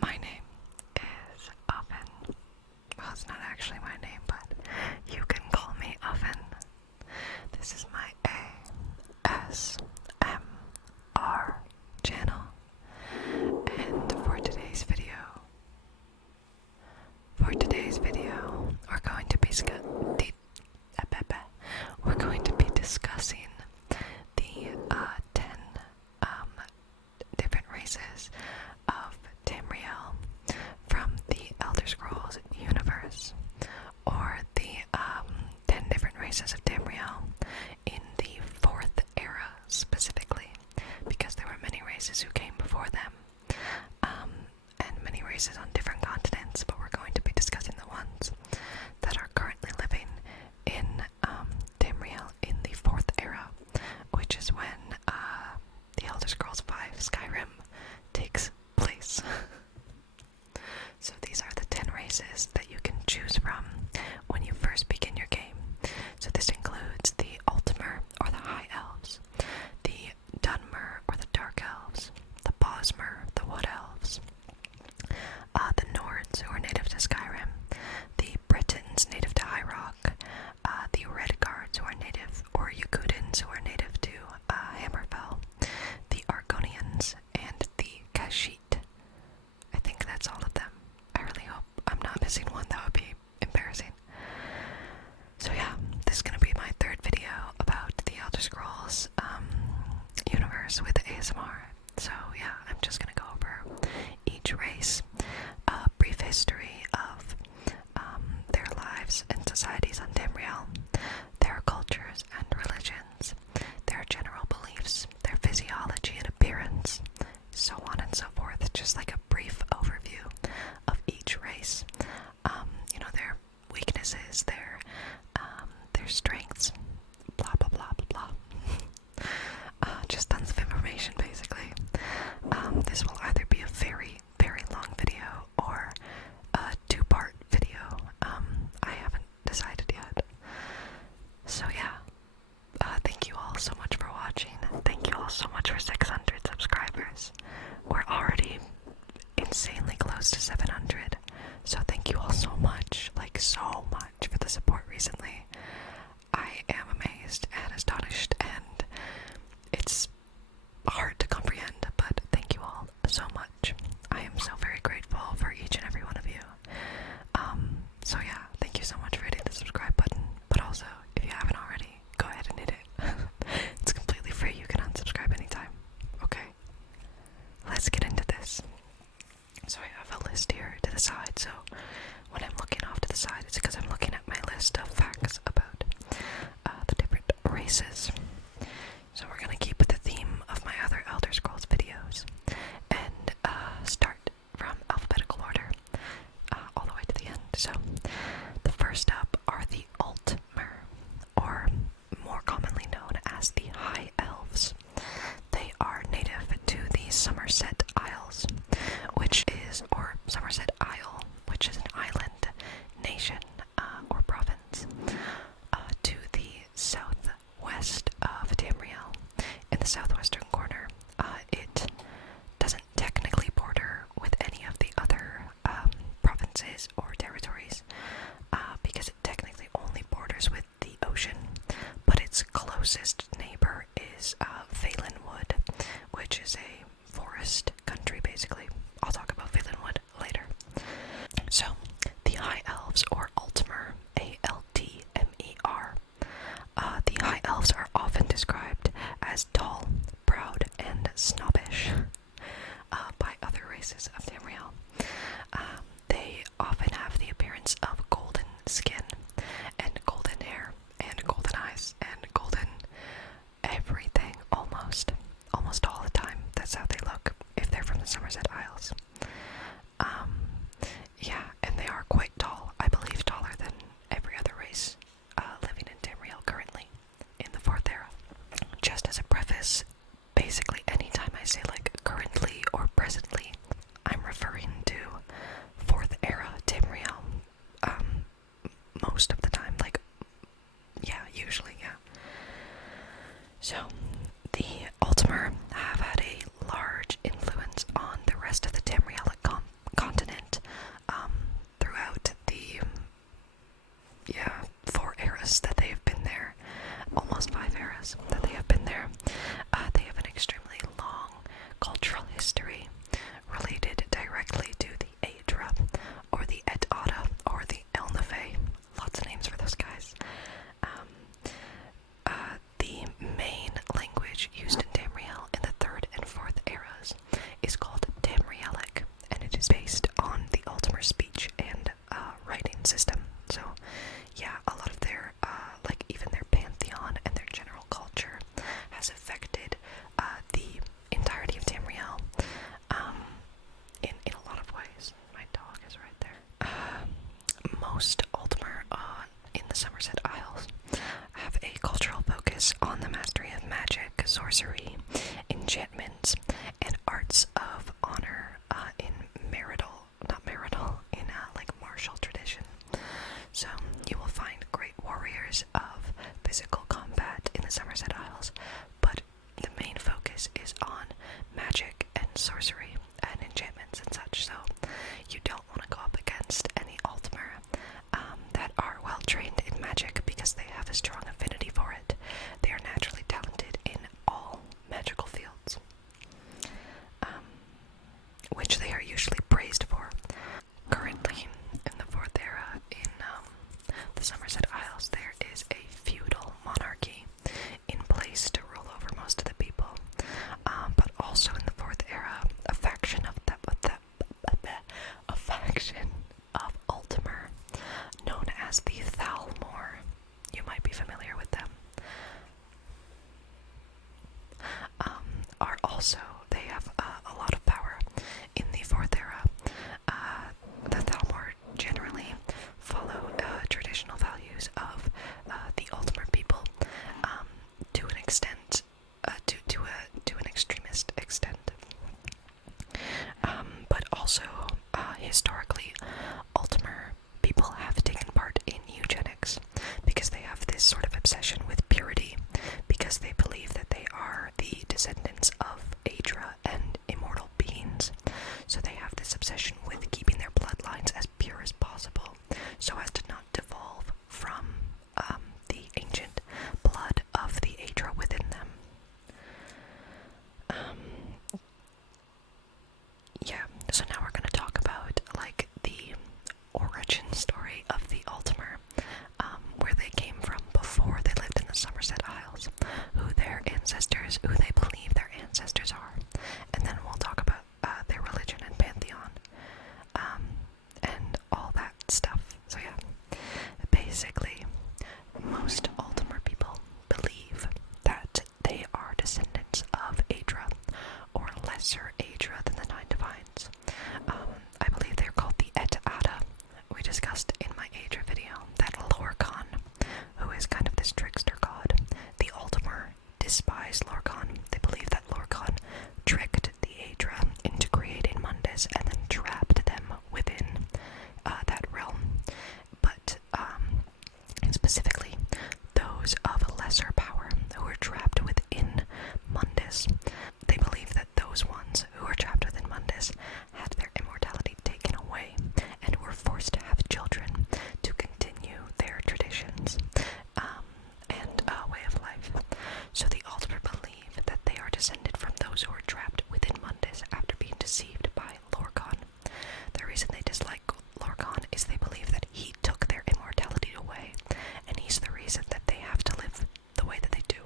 My name is Oven. Well, it's not actually my name, but you can call me Oven. This is my ASMR channel. And for today's video, we're going to be discussing the 10 different races of Tamriel from the Elder Scrolls universe, or the 10 different races of Tamriel in the 4th era specifically, because there were many races who came before them, and many races on different continents, but we're going to be discussing the ones that are currently living in Tamriel in the 4th era, which is when the Elder Scrolls V Skyrim takes place. So these are the 10 races that you can choose from when you first begin your game. So this includes the Altmer, or the High Elves, the Dunmer, or the Dark Elves, the Bosmer, the Wood Elves, the Nords, who are native to Skyrim, the Bretons, native to High Rock, the Red Guards, who are native, or Yakutans, who are native to Hammerfell, the Argonians, and the Kashit. I think that's all of them. I really hope I'm not missing one. That would be embarrassing. So yeah, this is going to be my 3rd video about the Elder Scrolls universe with ASMR. So yeah, I'm just going to go over each race, a brief history of their lives and societies on Tamriel, their cultures and religions, their general beliefs, their physiology and appearance, so on and so forth. Just like a brief overview of each race. Their weaknesses, their strengths, blah blah blah blah blah. Just tons of information, basically. This will either be a very, very long video or a 2-part video. I haven't decided yet. So yeah, thank you all so much for watching. Thank you all so much for 600 subscribers. We're already insanely close to 700. So thank you all so much, like so much, for the support recently. I am amazed and astonished, and it's hard to comprehend, but thank you all so much. I am so very grateful for each and every one of you. So yeah, thank you so much for hitting the subscribe button, but also, if you haven't already, go ahead and hit it. It's completely free. You can unsubscribe anytime. Okay, let's get into this. So I have a list here to the side, so when I'm looking off to the side, it's because I'm looking at my list of facts about the different races. So we're going to keep with the theme of my other Elder Scrolls videos, and start from alphabetical order, all the way to the end. So, the first up are the Altmer, or more commonly known as the High Elves. They are native to the Somerset Isles, or Somerset Isle, which is an island nation, or province, to the southwest of Tamriel, in the southwestern corner. It doesn't technically border with any of the other provinces or territories, because it technically only borders with the ocean, but its closest neighbor is Valenwood, which is a forest country, basically. I'll talk about Valenwood later. most Altmer in the Somerset Isles have a cultural focus on the mastery of magic, sorcery, enchantments, and arts of honor in like martial tradition. So you will find great warriors of physical combat in the Somerset Isles, but the main focus is on magic and sorcery and enchantments and such. So you don't want to go up against any Altmer that are well trained in magic because they have a strong affinity for it. They are naturally talented in all magical fields, which they are usually praised for. Currently, in the Fourth Era, in the Somerset Isles, there is a feudal monarchy in place to rule over most of the people. But also in the Fourth Era, a faction of Altmer, known as the Thalmor. You might be familiar with them. They have a lot of power in the Fourth Era. The Thalmor generally follow traditional values of the Altmer people to an extent, to an extremist extent. But also, historically, Altmer people have taken part in eugenics because they have this sort of obsession with purity, because they believe that they are the descendants of Aedra and immortal beings. So they have this obsession with keeping their bloodlines as pure as possible, so as to not devolve from the ancient blood of the Aedra within them. So now we're going to talk about like the origin story of the Altmer, where they came from before they lived in the Somerset Isles, who they believe their ancestors are, and then we'll talk about their religion and pantheon, and all that stuff. So yeah, basically, most Altmer people believe that they are descendants of Aedra, or lesser Aedra than the Nine Divines. I believe they're called the Et Ada. We discussed in my Aedra video that Lorcan, who is kind of this trickster god, the Altmer despise Lorcan. They believe that Lorcan tricked the Aedra into creating Mundus and then trapped them within that realm. But specifically, those of a lesser power who were trapped within Mundus, they believe that those ones who were trapped within Mundus had their immortality taken away and were forced to have children to continue their traditions and way of life. So the Altmer believe that they are descended from those who were trapped within Mundus after being deceived by Lorcan. The reason they dislike Lorcan is they believe that he took their immortality away, and he's the reason that they have to live the way that they do.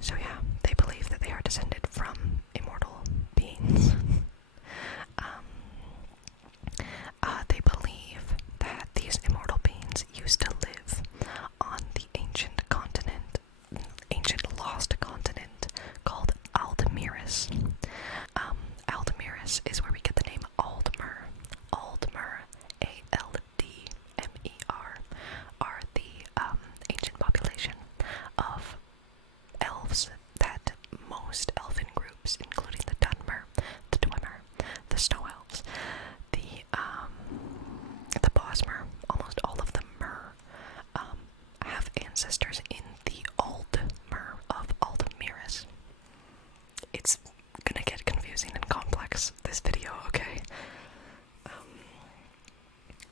So yeah, they believe that they are descended from immortal beings. They believe that these immortal beings used to live on the ancient lost continent called Aldmeris. Aldmeris is where we get the name Altmer. Altmer, Aldmer, are the ancient population of elves that most elfin groups, including the Dunmer, the Dwemer, the Snow Elves, the Bosmer, almost all of the Mer, have ancestors in the Aldmer of Aldmeris. It's gonna get confusing and complex, this video, okay?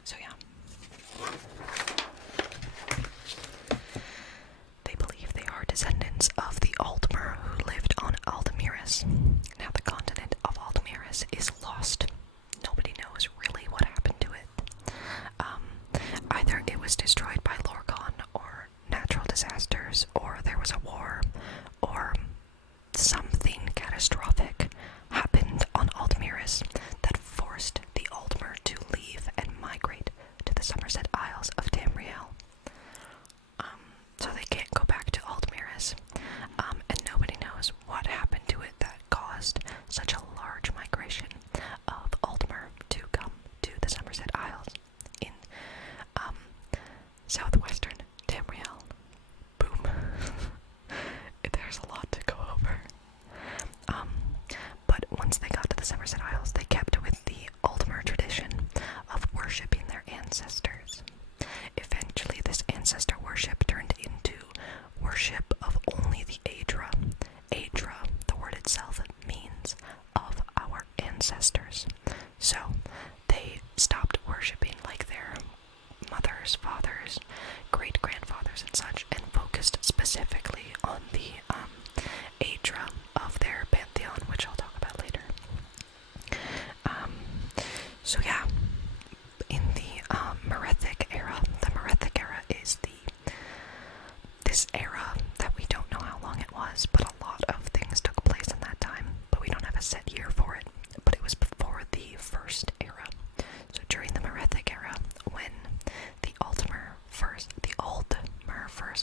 So yeah. They believe they are descendants of the Altmer who lived on Aldmeris. Now the continent of Aldmeris is lost. Nobody knows really what happened to it. Either it was destroyed by Lorcan, or natural disasters, or there was a war, or something catastrophic happened on Aldmeris that forced the Altmer to leave and migrate to the Somerset Isles of Tamriel. So they can't go back to Aldmeris, and nobody knows what happened to it that caused such a large migration of ancestors. So they stopped worshipping like their mothers, fathers, great-grandfathers and such, and focused specifically on the Aedra of their pantheon, which I'll talk about later. So yeah, in the Merethic era, the Merethic era is this era that we don't know how long it was, but a lot of things took place in that time, but we don't have a set year for it. But it was before the first era. So during the Merethic era, when the Altmer first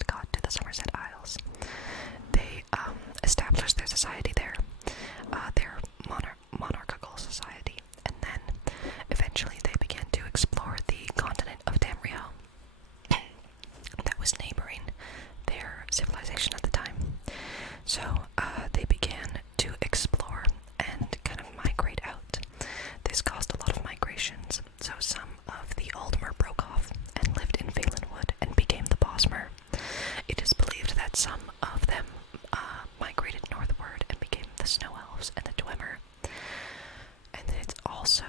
got to the Somerset Isles, they established their society there, their monarchical society, and then eventually they began to explore the continent of Tamriel that was neighboring their civilization at the time. So they began to explore and kind of migrate out. This caused a lot of migrations, so some of the Altmer broke off and lived in Valenwood and became the Bosmer. It is believed that some of them migrated northward and became the Snow Elves and the Dwemer. And it's also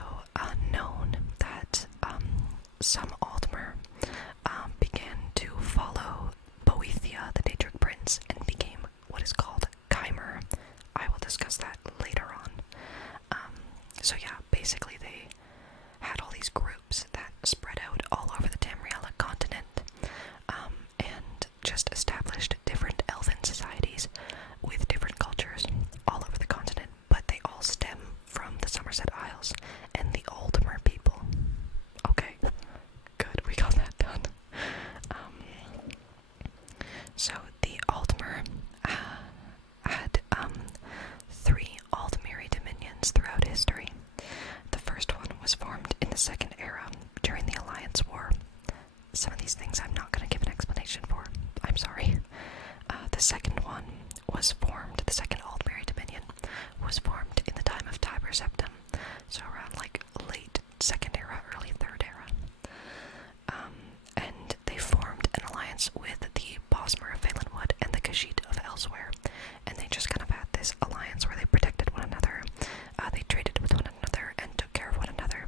known that some Altmer began to follow Boethia, the Daedric prince, and became what is called Chimer. I will discuss that later on. So yeah, basically they had all these groups that spread out all over the Tamrielic continent, and just established different elven societies with different cultures all over the continent, but they all stem from the Somerset Isles and the Altmer people. Okay, good, we got that done. So the Altmer had 3 Altmeri dominions throughout history. The first one was formed in the Second Era during the Alliance War. Some of these things I'm not going to give an explanation for. I'm sorry. The second one was formed, the second Altmeri dominion was formed in the time of Tiber Septim, so around like late Second Era, early Third Era. And they formed an alliance with the Bosmer of Valenwood and the Khajiit of Elsewhere, and they just kind of had this alliance where they protected one another, they traded with one another, and took care of one another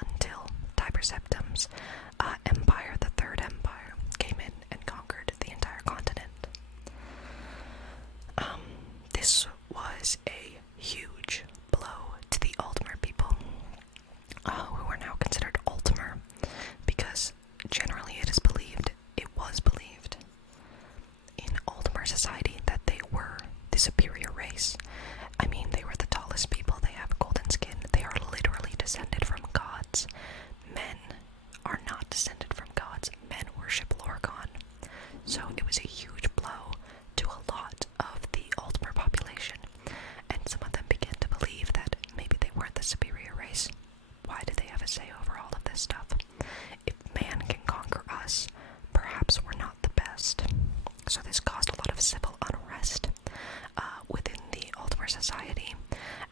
until Tiber Septim's empire, the Third Empire, came in and conquered the entire continent. This was a huge blow to the Altmer people, who are now considered Altmer, because generally it was believed in Altmer society that they were the superior race. I mean, they were the tallest people, they have golden skin, they are literally descended from gods. Men are not descended from gods, men worship Lorcan. So it was a huge blow to a lot of the Altmer population, and some of them began to believe that maybe they weren't the superior race. Why did they have a say over all of this stuff? If man can conquer us, perhaps we're not the best. So this caused a lot of civil unrest within the Altmer society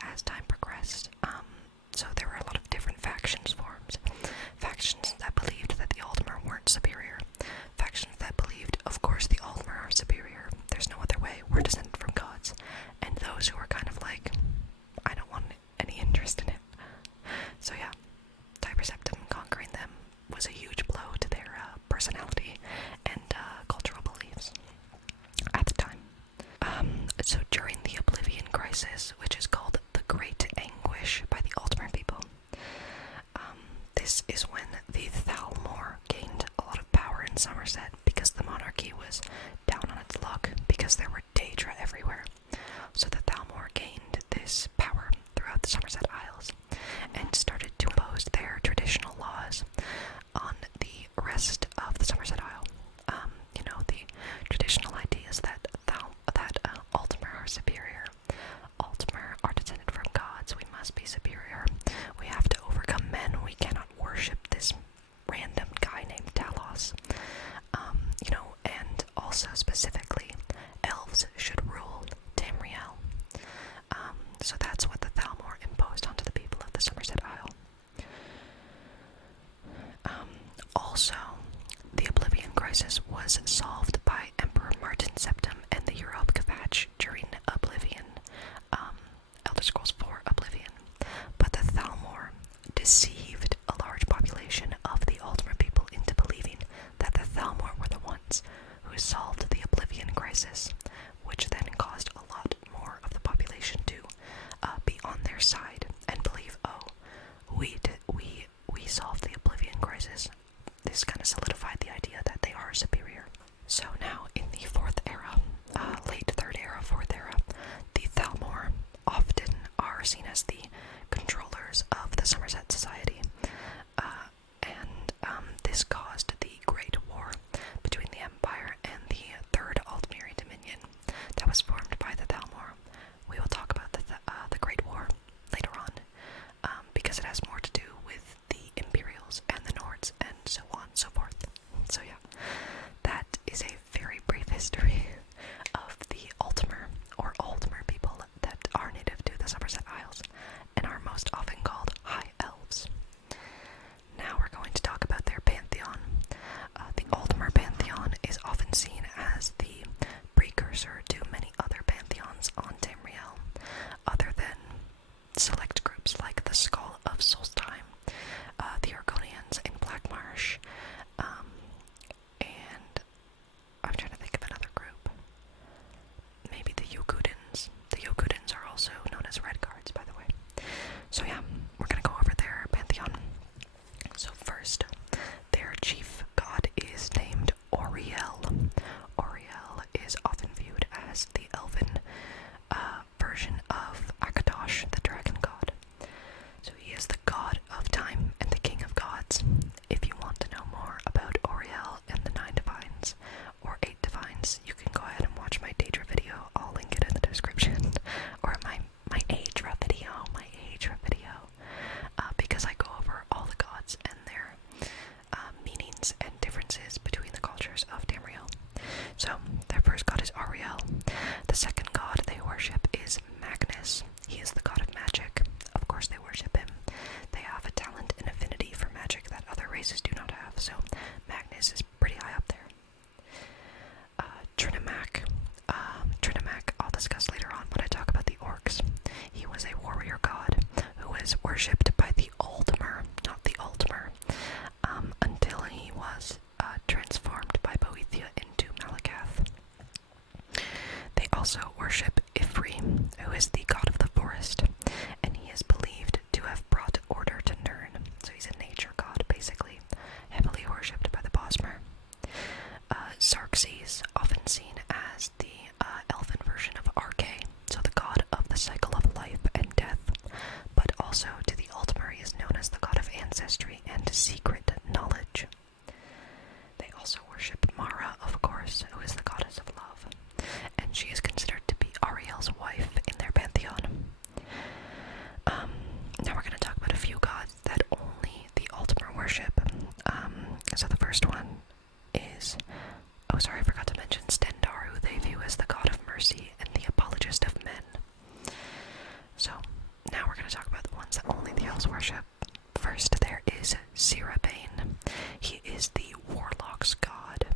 as time progressed. So there were a lot of different factions formed. Factions that believed that the Altmer weren't superior. Factions that believed, of course, the Altmer are superior. There's no other way. We're descended from gods. And those who were kind of like, I don't want any interest in it. So yeah, Tiber Septim conquering them was a huge blow to their personality and cultural beliefs at the time. So during the Oblivion Crisis, which is called the Great Anguish by the Altmer people, this is when the Thalmor gained a lot of power in Somerset because the monarchy was down on its luck because there were Daedra everywhere. So the Thalmor gained this power throughout the Somerset Isles. because it has more to do with the Imperials and the Nords and so on and so forth. So yeah, that is a very brief history of the Altmer or Altmer people that are native to the Somerset Isles and are most often called High Elves. Now we're going to talk about their pantheon. The Altmer pantheon is often seen as the precursor to many other pantheons on Tamriel, other than select groups like the Skull of Solstheim, the Argonians in Blackmarsh, and I'm trying to think of another group. Maybe the Yokudans. The Yokudans are also known as Red Guards, by the way. So yeah, we're gonna go over their pantheon. So first, their chief god is named Oriel. Oriel is often viewed as the elven version of Akatosh, the dragon god. So he is the god of time and the king of gods. If you want to know more about Oriel and the 9 divines, or 8 divines, you can go ahead and watch my Daedra video. I'll link it in the description. Or my Aedra video, because I go over all the gods and their meanings and differences between the cultures of Tamriel. So, their first god is Ariel. The second god they worship is Magnus. He is the god of magic. Of course they worship him. They have a talent and affinity for magic that other races do not have, so Magnus is pretty high up there. Trinimac. Trinimac I'll discuss later on when I talk about the orcs. He was a warrior god who was worshipped by the Altmer, not the Altmer, until he was transformed by Boethia into Malakath. They also worship Ifri, who is the god of the forest, and he is believed to have brought order to Nirn, so he's a nature god, basically, heavily worshipped by the Bosmer. Xerxes, often seen as the elven version of Arche, so the god of the cycle of life and death, but also to the Altmer he is known as the god of ancestry and secret knowledge. They also worship Mara, of course, who is the goddess of love, and she is considered to be Ariel's wife in their pantheon. Now we're going to talk about a few gods that only the Altmer worship. So the first one is, oh sorry, I forgot to mention Stendar, who they view as the god of mercy and the apologist of men. So now we're going to talk about the ones that only the elves worship. First, there is Sirabane. He is the warlock's god,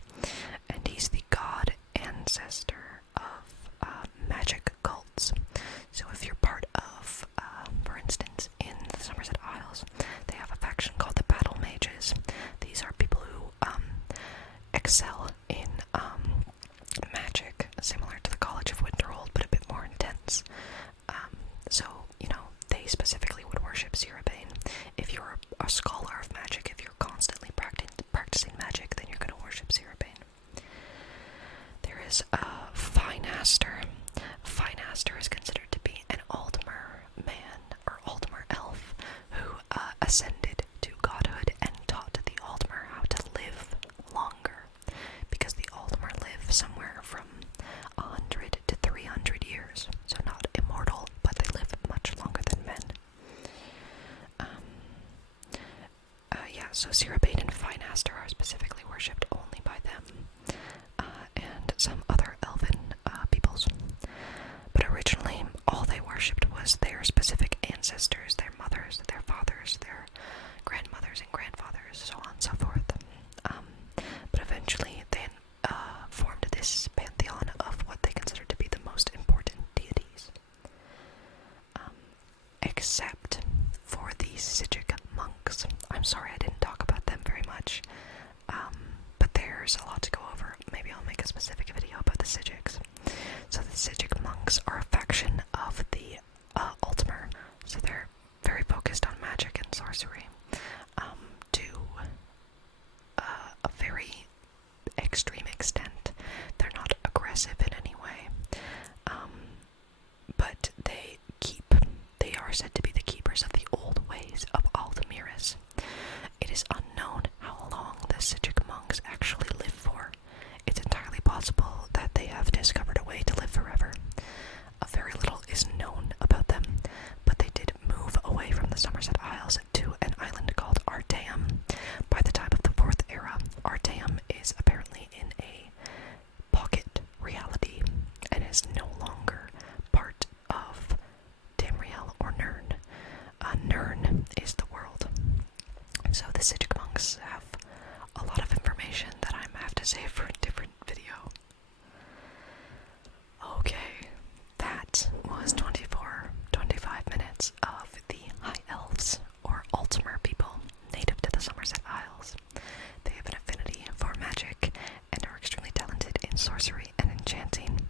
and he's the god ancestor of magic cults. So if you're part of, for instance, in the Somerset Isles, they have a faction called the Battle Mages. These are people who excel in magic, similar to the College of Winterhold, but a bit more intense. So, you know, they specifically would worship Sirabane. If you're a scholar of magic, if you're constantly practicing magic, then you're going to worship Sirabane. There is Finaster. Finaster is considered to be an Altmer man, or Altmer elf, who ascended to godhood and taught the Altmer how to live longer, because the Altmer live somewhere from 100 to 300 years, so not immortal, but they live much longer than men. So Sirabane and Finaster are specifically worshipped only by them, and some other elven peoples. But originally, all they worshipped was their specific ancestors, their mothers, their fathers, their grandmothers and grandfathers, so on and so forth. But eventually, they formed this pantheon of what they considered to be the most important deities. Except for the Sijic monks. I'm sorry I didn't talk about them very much, but there's a lot to go over. Maybe I'll make a specific video about the Sijics. So the Sijic monks are a faction of the Altmer, so they're very focused on magic and sorcery, to a very extreme extent. They're not aggressive in any way, but they are said to be the keepers of the old ways of Altmiris. It is unknown how long the Sijic monks actually live for. It's entirely possible that they have discovered a way to live forever. Very little is known about them, but they did move away from the Somerset Isles things have a lot of information that I have to save for a different video. Okay, that was 25 minutes of the High Elves, or Altmer people, native to the Somerset Isles. They have an affinity for magic and are extremely talented in sorcery and enchanting.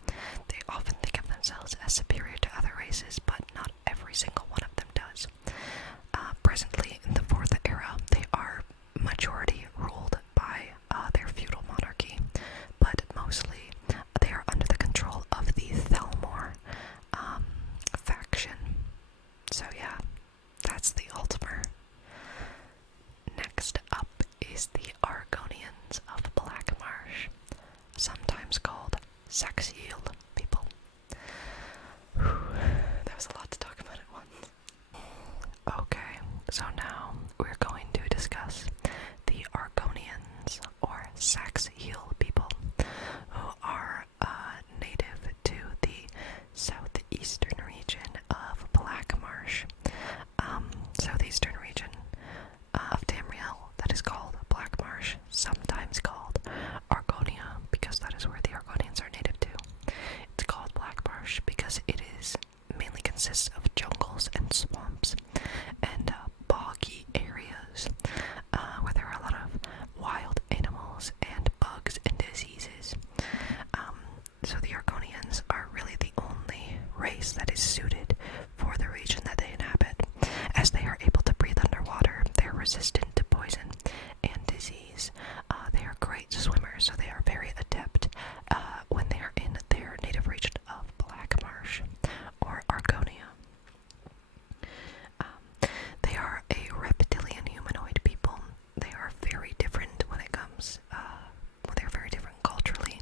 They often think of themselves as superior to other races, but not every single one of them does. Presently, in the Fourth Era, they are majority ruled by their feudal monarchy, but mostly they are under the control of the Thalmor faction. So yeah, that's the Altmer. Next up is the Argonians of Blackmarsh, sometimes called Saxiel people. That was a lot to talk about at once. Okay, so now we're going to discuss the Argonians, or Saxiel people, who are native to the southeastern region of Blackmarsh. Southeastern region of Tamriel, that is called Blackmarsh, sometimes called Argonia, because that is where the Argonians are native to. It's called Blackmarsh because it mainly consists of jungles and swamps and boggy areas where there are a lot of wild animals and bugs and diseases. So the Argonians are really the only race that is suited for the region that they inhabit. As they are able to breathe underwater, they are resistant to poison and disease. They are great swimmers, so they are very adept when they are in their native region of Blackmarsh, or Argonia. They are a reptilian humanoid people. They are very different when it comes, they're very different culturally,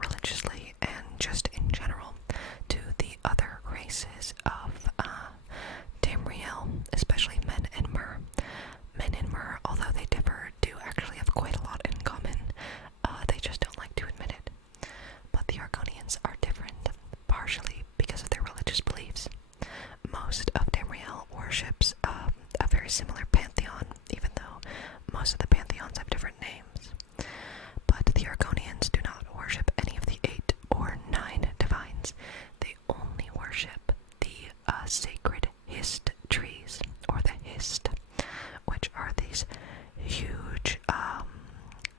religiously, and just in general to the other races of Tamriel, especially Men and Mer. Men and Mer, although they differ, do actually have quite a lot in common. They just don't like to admit it. But the Argonians are different, partially because of their religious beliefs. Most of Tamriel worships a very similar pantheon, even though most of the pantheons have different names. But the Argonians do not worship any of the 8 or 9 divines. They only worship the sacred hist trees, or the hist, which are these huge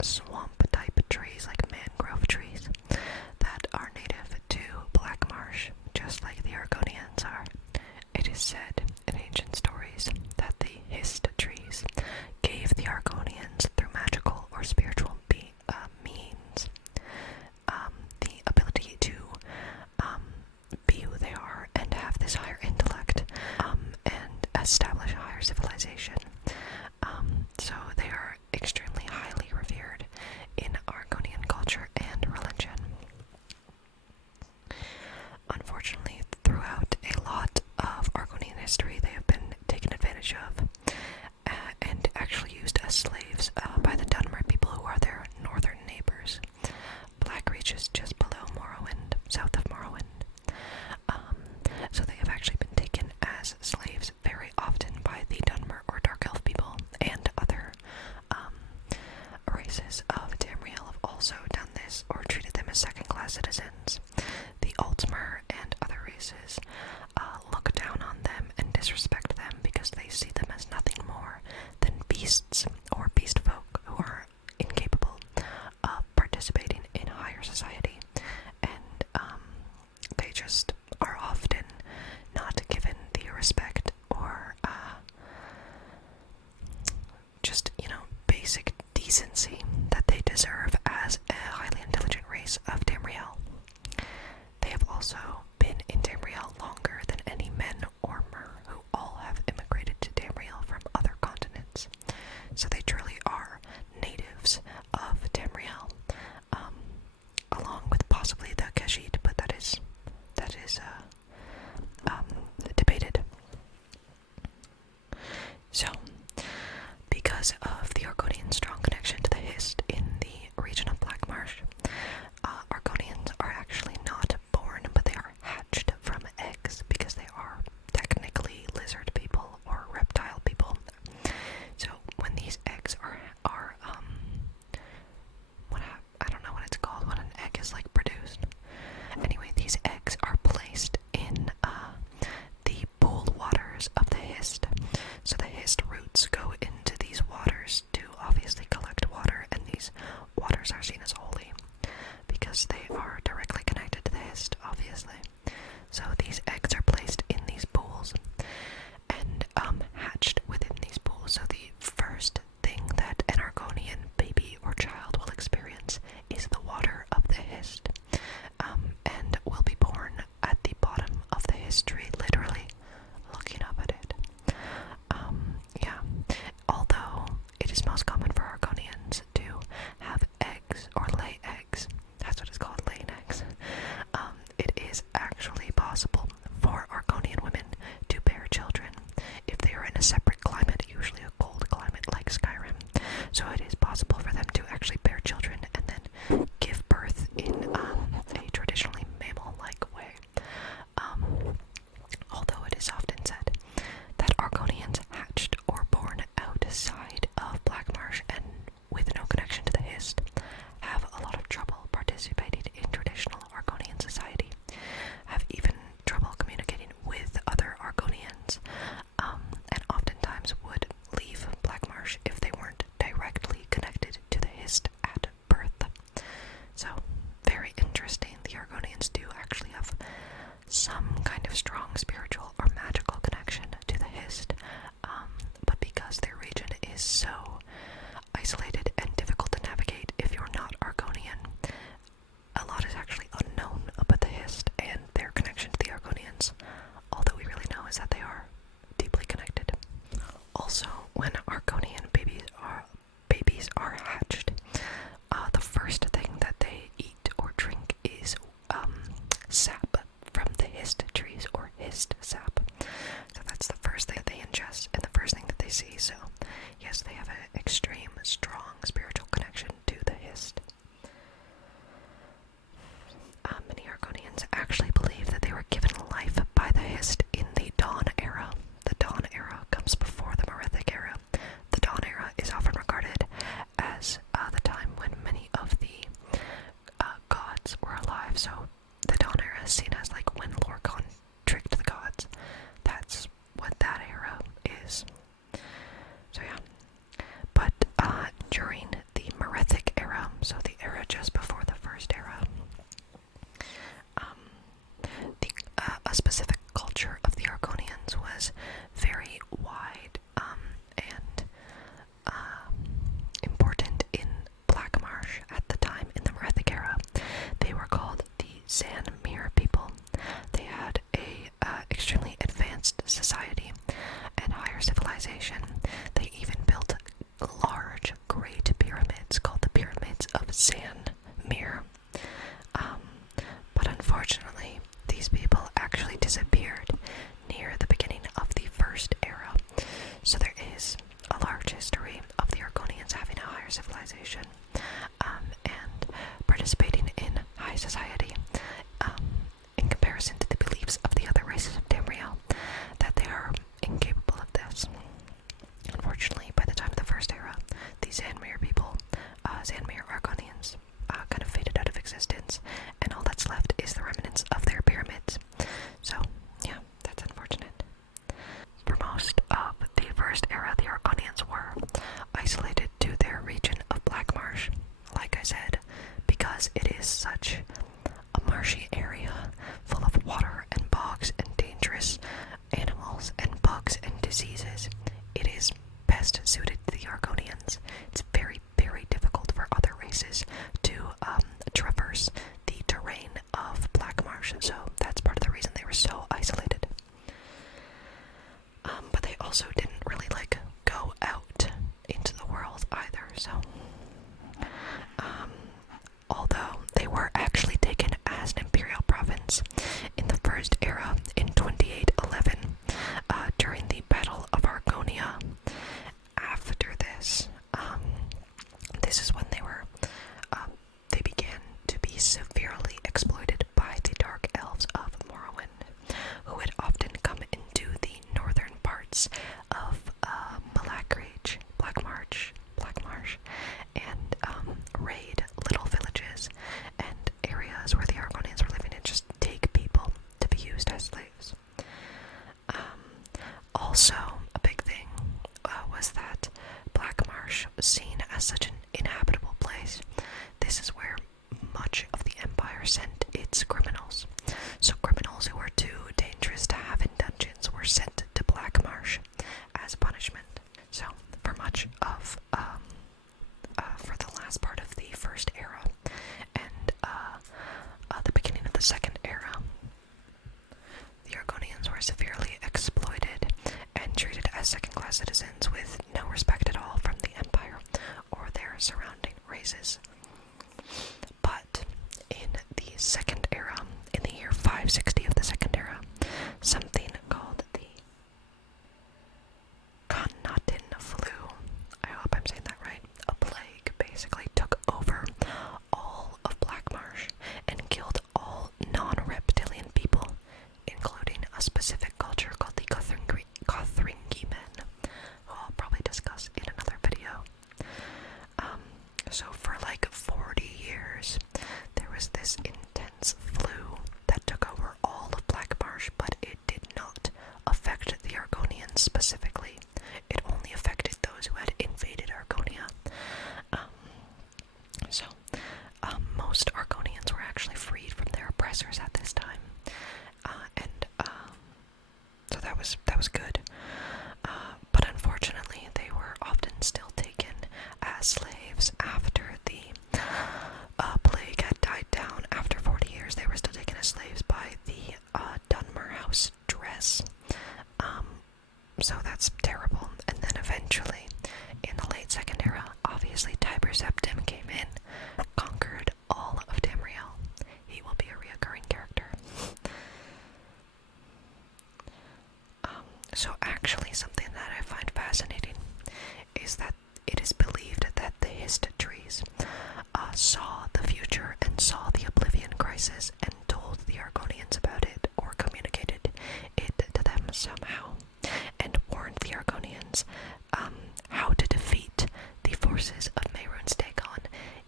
swamp-type trees, like mangrove trees, that are native to Blackmarsh, just like the Argonians are. It is said in ancient stories that the hist trees gave the Argonians, through magical or spiritual means, the ability to be who they are and have this higher intellect, and establish a higher civilization. So they are extremely highly revered in Argonian culture and religion. Unfortunately, throughout a lot of Argonian history, they have been taken advantage of and actually used as slaves by the Dunmer people, who are their northern neighbors. Blackreach is just below Morrowind, south of Morrowind. So they have actually been taken as slaves very often by the Dunmer, or Dark Elf people, and other races of Tamriel have also done this, or treated them as second-class citizens. The Altmer and other races look down on them and disrespect them because they see them as nothing more than beasts or beast folk who are incapable of participating in higher society, and they just are often not given the respect or just, basic decency that they deserve as a highly intelligent race of Tamriel. They have also been in Tamriel longer than any men or Mer, who all have immigrated to Tamriel from other continents. So they truly are natives of Tamriel, along with possibly the Khajiit, but that is debated. So, because of the Argonian strong connection to the Hist in the region of Blackmarsh, Argonians are actually not born, but they are hatched from eggs, because they are technically lizard people or reptile people. So when these eggs it is most common for Argonians to have eggs or lay eggs. That's what it's called, laying eggs. It is actually possible for Argonian women to bear children if they are in a separate climate, usually a cold climate like Skyrim. So it is possible for them to actually bear children and then give birth in a traditionally mammal-like way. Although it is often said that Argonians hatched or born outside of Blackmarsh and with no connection to the Hist have a lot of trouble participating in traditional Argonian society, have even trouble communicating with other Argonians, and oftentimes would leave Blackmarsh if they weren't directly connected to the Hist at birth. So, very interesting. The Argonians do actually have some kind of strong spiritual or magical connection to the Hist, but because their region is so isolated and difficult to navigate if you're not Argonian, a lot is actually unknown about the Hist and their connection to the Argonians. All that we really know is that they are deeply connected. Also, when Argonian babies are hatched, the first thing that they eat or drink is sap from the Hist trees, or Hist sap. So that's the first thing that they ingest and the first thing that they see. So yes, they have an extreme, strong spiritual connection to the Hist. Many Argonians actually believe that they were given life by the Hist in the Dawn Era. The Dawn Era comes before the Merethic Era. The Dawn Era is often regarded as the time when many of the gods were alive. So the Dawn Era is seen as like when Lorkhan tricked the gods. That's what that era is. So yeah. But during the Merethic Era, so the era just before the First Era, a specific culture of the Argonians was very wide and important in Blackmarsh at the time in the Merethic Era. They were called the Zanmir people. They had a extremely advanced society and higher civilization. They even built large, great pyramids called the Pyramids of Zanmir. But unfortunately, these people actually disappeared near the beginning of the First Era. So there is a large history of the Argonians having a higher civilization and participating in high society in comparison to the beliefs of the other races of Tamriel, that they are incapable of this. Unfortunately, by the time of the First Era, the Zanmir people, Zanmir Argonians, kind of faded out of existence, and all that's left is the remnants of their pyramids. So, yeah, that's unfortunate. For most of the First Era, the Argonians were isolated to their region of Blackmarsh, like I said, because it is such a marshy area full of water and bogs and dangerous animals and bugs and diseases. It is best suited to the Argonians. It's very, very difficult for other races to traverse the terrain of Blackmarsh, so that's part of the reason they were so isolated. But they also didn't really go out into the world either, so although they were actually taken as an imperial province in the First Era in 2811 during the Battle of Argonia. After this, this is when they began to be severely exploited by the Dark Elves of Morrowind, who would often come into the northern parts of Blackmarsh, and raid little villages and areas where the Argonians were living and just take people to be used as slaves. Also, a big thing was that Blackmarsh was seen as such an inhabitable place. This is where much of the Empire sent its criminals. So criminals who were too dangerous to have in dungeons were sent to Blackmarsh as punishment. So, for much of, for the last part of the First Era and the beginning of the Second Era, the Argonians were severely exploited and treated as second-class citizens with no respect at all from the Empire. races. But in the Second Era, in the year 560 of the Second Era, something called the Connaughton flu, I hope I'm saying that right, a plague basically took over all of Blackmarsh and killed all non-reptilian people, including a specific culture called the Cothringi men, who I'll probably discuss in another video. So for like 40 years, there was this intense flu that took over all of Blackmarsh, but it did not affect the Argonians specifically. It only affected those who had invaded Argonia. Most Argonians were actually freed from their oppressors at this time, so that was good. But unfortunately, they were often still taken as slaves after the plague had died down. After 40 years, they were still taken as slaves by the Dunmer house dress. So that's terrible. And then eventually, in the late Second Era, obviously Tiber Septim came in, conquered all of Tamriel. He will be a reoccurring character. So actually, something that I find fascinating is that it is believed that the Hist-trees saw the future and saw the Oblivion Crisis and told the Argonians about it, or communicated it to them somehow, and warned the Argonians how to defeat the forces of Mehrunes Dagon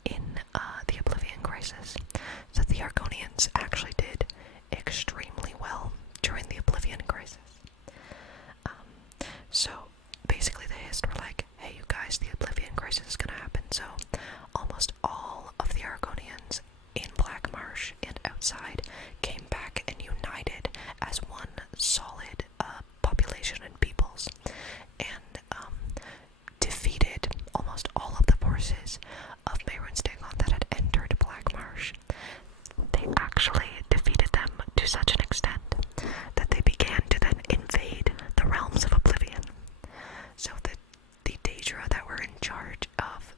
in the Oblivion Crisis. So the Argonians actually did extremely well during the Oblivion Crisis. So basically the Hist were like, hey you guys, the Oblivion Crisis is gonna happen, so almost all of the Argonians in Blackmarsh and outside came back and united as one solid population and peoples, and defeated almost all of the forces of Mehrunes Dagon that had entered Blackmarsh. They actually defeated them to such an extent that they began to then invade the realms of Oblivion. So the Daedra that were in charge of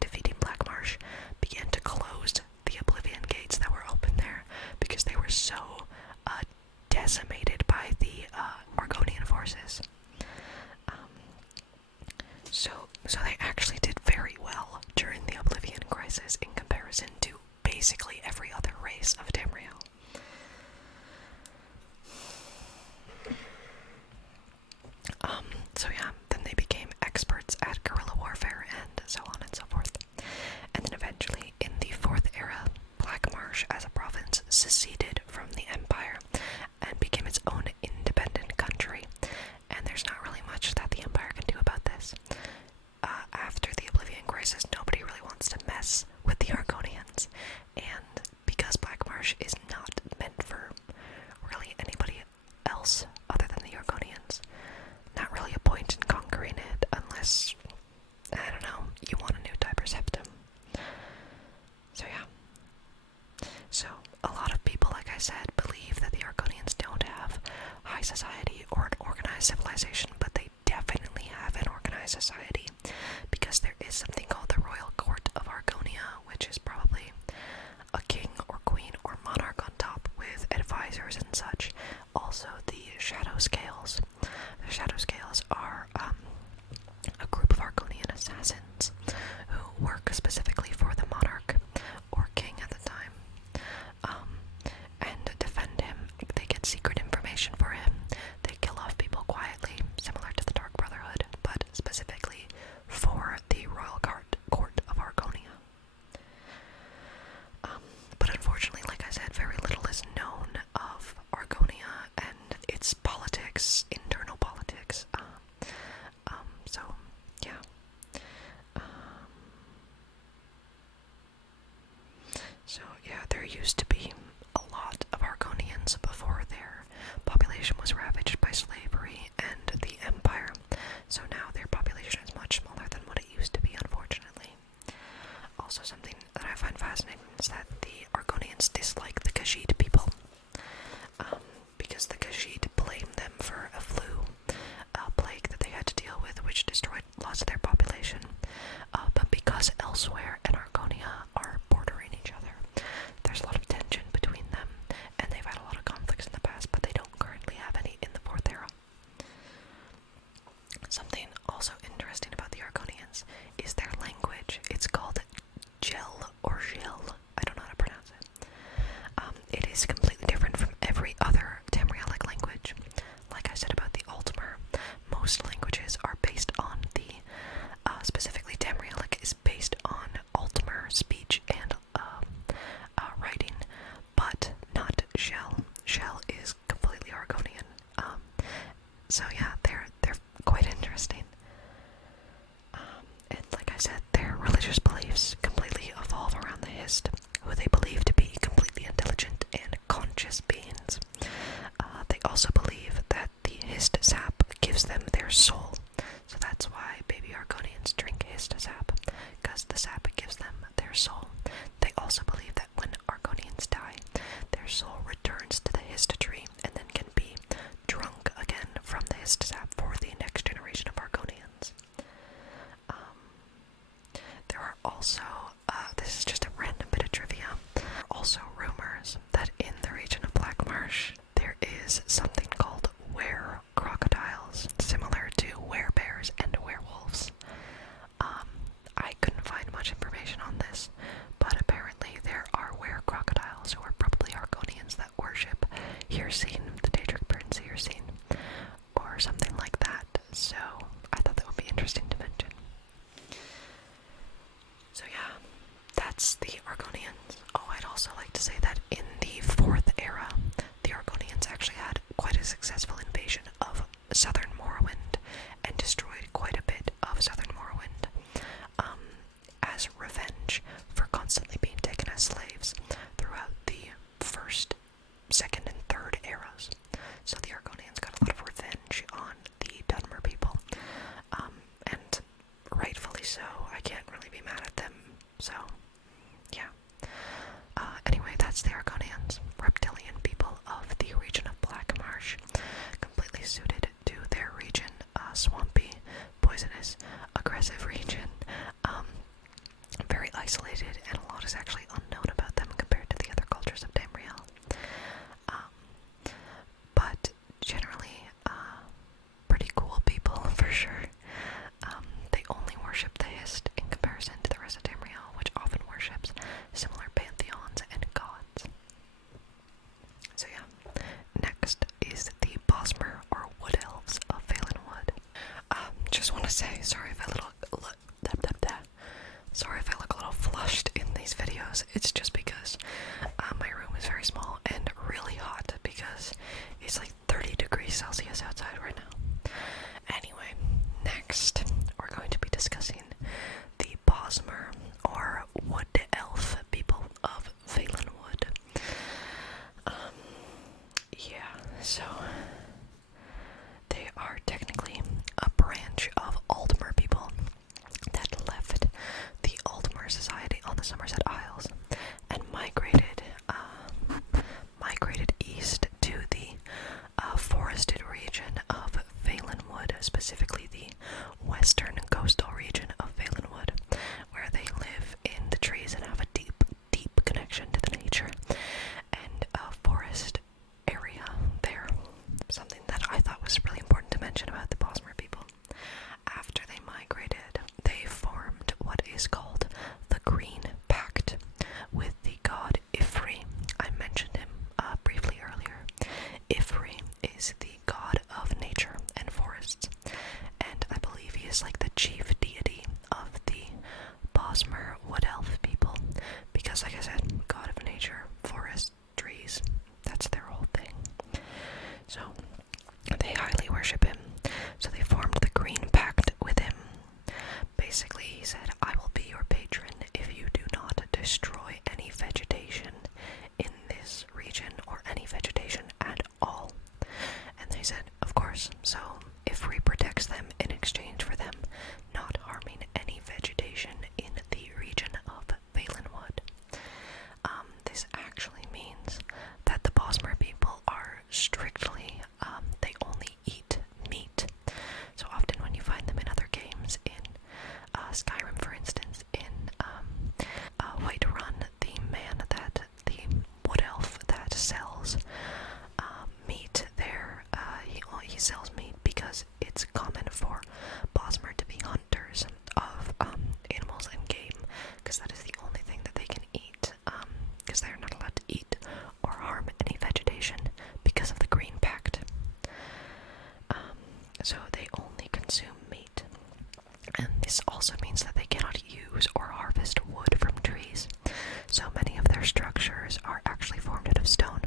defeating Blackmarsh began to close the Oblivion gates that were open there because they were so decimated by the Argonian forces. So they actually did very well during the Oblivion Crisis in comparison to basically every other race of Tamriel. So yeah, then they became experts at guerrilla warfare and so on and so forth. And then eventually, in the Fourth Era, Blackmarsh as a province seceded from the Empire and became its own independent country. And there's not really much that the Empire can do about this. After the Oblivion Crisis, nobody really wants to mess with the Argonians. And because Blackmarsh is has is their language. It's called Gel or Gel. I don't know how to pronounce it. It is completely different from every other Tamrielic language. Like I said about the Altmer, most languages are based on the, specifically Tamrielic is based on Altmer speech and writing, but not Shell. Shell is completely Argonian. So yeah, they're quite interesting. And like I said, their religious beliefs completely evolve around the Hist, who they believe to be completely intelligent and conscious beings. They also believe that the Hist sap gives them their soul. So that's why baby Argonians drink Hist sap, because the sap gives them their soul. They also believe that when Argonians die, their soul returns to the Hist tree and then can be drunk again from the Hist sap for the next generation of Argonians. There are also, this is just a random bit of trivia, there are also rumors that in the region of Black Marsh, there is something called were-crocodiles, similar to were-bears and werewolves. I couldn't find much information on this, but apparently there are were-crocodiles who are probably Argonians that worship Hircine, the Daedric Prince Hircine, or something like that, so I thought that would be interesting to mention. So yeah, that's the Argonians. Oh, I'd also like to say that in the 4th era, the Argonians actually had quite a successful invasion of southern Morrowind and destroyed quite a bit of southern Morrowind as revenge for constantly being taken as slaves throughout the 1st, 2nd, and 3rd eras. So the Argonians got a lot of revenge on the Dunmer people, and rightfully so. I can't really be mad at them, so yeah. Anyway, that's the Argonians, reptilian people of the region of Black Marsh, completely suited to their region, swampy, poisonous, aggressive region, very isolated, and a lot is actually unknown about them compared to the other cultures of Tamriel. But generally, pretty cool people for sure. They only worship the Hist in comparison to the rest of Tamriel, which often worships similar pantheons and gods. So yeah, next is the Bosmer or Wood Elves of Valenwood. Just want to say, sorry if I look a little flushed in these videos. It's just because my room is very small and really hot because it's like 30 degrees Celsius outside right now. Anyway, next we're going to be discussing the Bosmer or Wood Elf people of Valenwood. Yeah, so they are technically a branch of Altmer people that left the Altmer society on the Somerset Isles and migrated east to the forested region of Valenwood, specifically the western coastal region of Valenwood, where they live in the trees and have a deep, deep connection to the nature and forest area there. Something that I thought was really important to mention about the Bosmer people. After they migrated, they formed what is called the Green Pact with the god Ifri. I mentioned him briefly earlier. Ifri is the god of nature and forests, and I believe he is like the chief deity of the Bosmer Wood Elf people, because like I said, god of nature, forest, trees, that's their whole thing. So they highly worship him, so they formed the Green Pact with him. Basically, he said, I will be your patron if you do not destroy any vegetation in this region or any vegetation at all. And they said, of course. So Ifri protects them in exchange for them not also means that they cannot use or harvest wood from trees. So many of their structures are actually formed out of stone,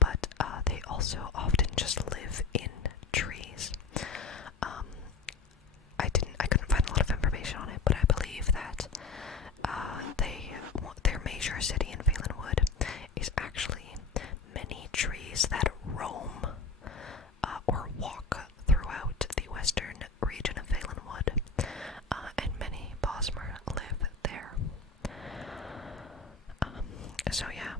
but they also often just live in trees. I couldn't find a lot of information on it, but I believe that their major city in Valenwood is actually many trees that roam or walk throughout the western region of Valenwood, and many Bosmer live there. So yeah,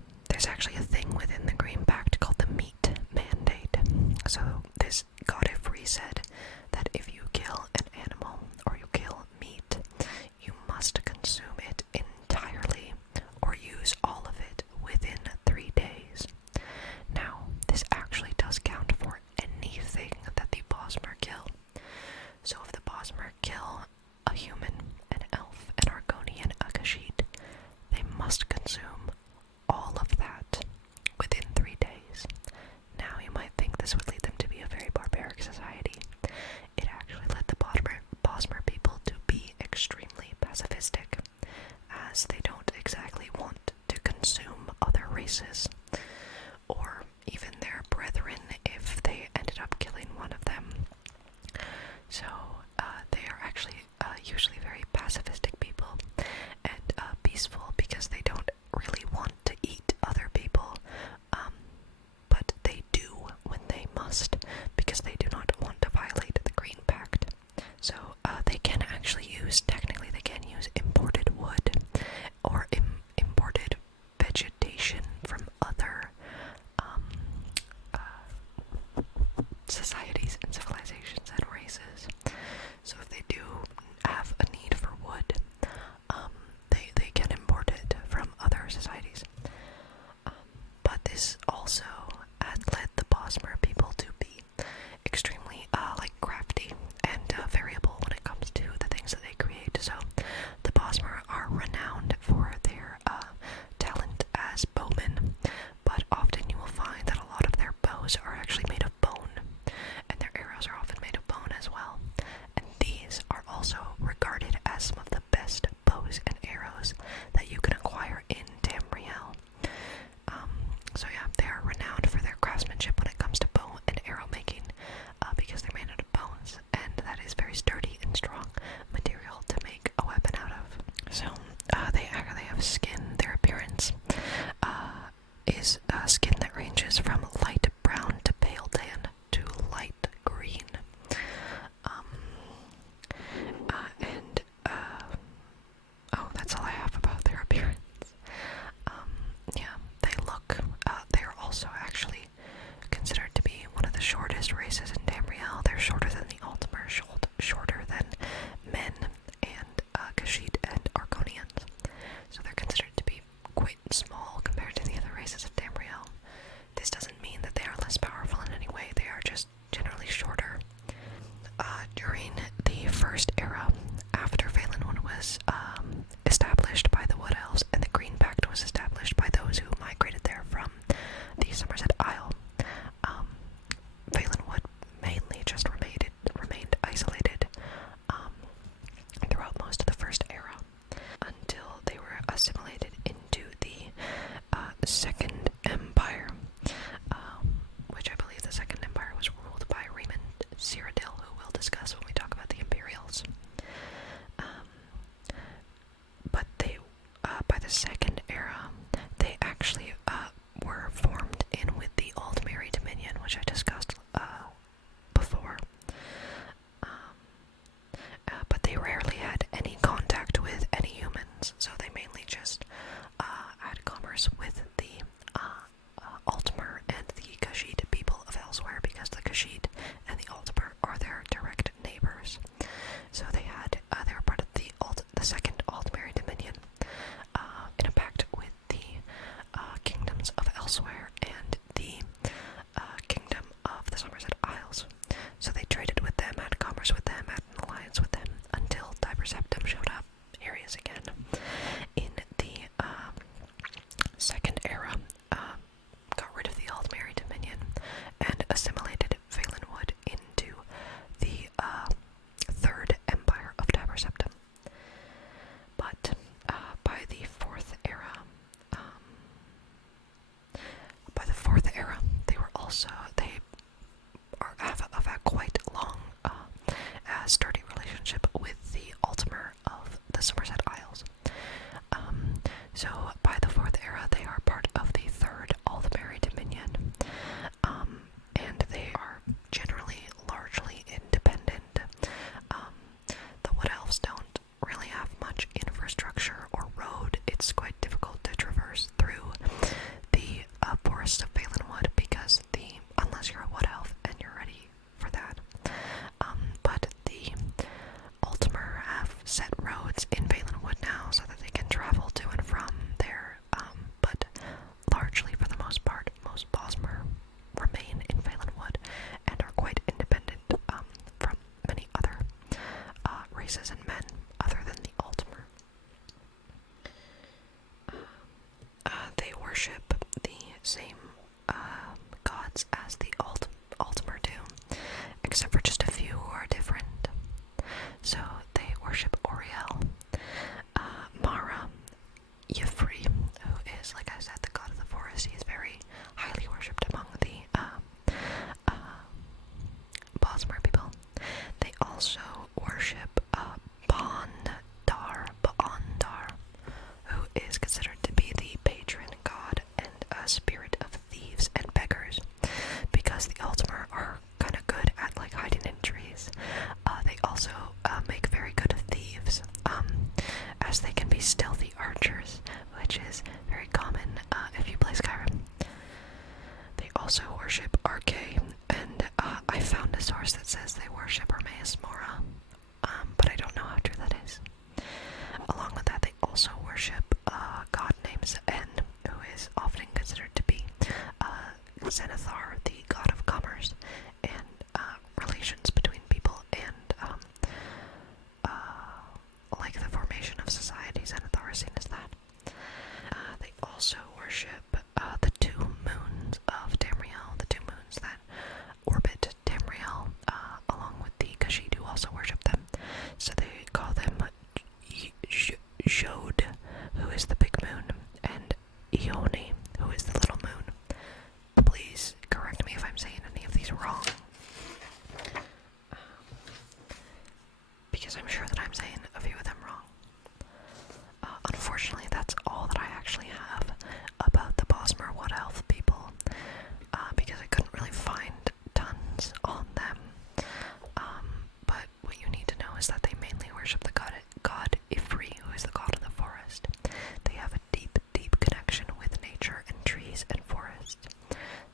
relationship with the Altmer of the Somerset Isles. So by the 4th era, they are part of the 3rd Altmer Dominion, and they are generally largely independent. The Wood Elves don't really have much infrastructure or road. It's quite difficult to traverse through the forests of Valenwood because unless you're a Wood Elf and you're ready for that. But the Altmer have set roads in Valenwood now so that they can travel to and from there, but largely, for the most part, most Bosmer remain in Valenwood and are quite independent from many other races and men other than the Altmer. They worship the same gods as the Altmer do, except for just a few who are different. So they worship Oriel, Mara, Yefri, who is, like I said, the god of the forest. He is very highly worshipped among the Bosmer people. They also worship Baandar, who is considered to be the patron god and a spirit of thieves and beggars, because the Altmer are kind of good at like hiding in trees. They also make very good thieves, as they can be stealthy archers, which is very common if you play Skyrim. They also worship Arche, and I found a source that says they worship Hermaeus Mora, but I don't know how true that is. Along with that, they also worship a god named Zen, who is often considered to be Zenithar, the god of commerce and relations between people and like the formation of society. Zenithar is seen as that. They also worship the 2 moons of Tamriel, the 2 moons that orbit Tamriel, along with the Khajiit, who also worship them. So they call them Jod, who is the big moon, and Ione, who is the little moon. Please correct me if I'm saying any of these wrong, because I'm sure that I'm saying a few of them wrong. Unfortunately, that's all that I actually have about the Bosmer Wood Elf people, because I couldn't really find tons on them. But what you need to know is that they mainly worship the god Ifri, who is the god of the forest. They have a deep, deep connection with nature and trees and forests.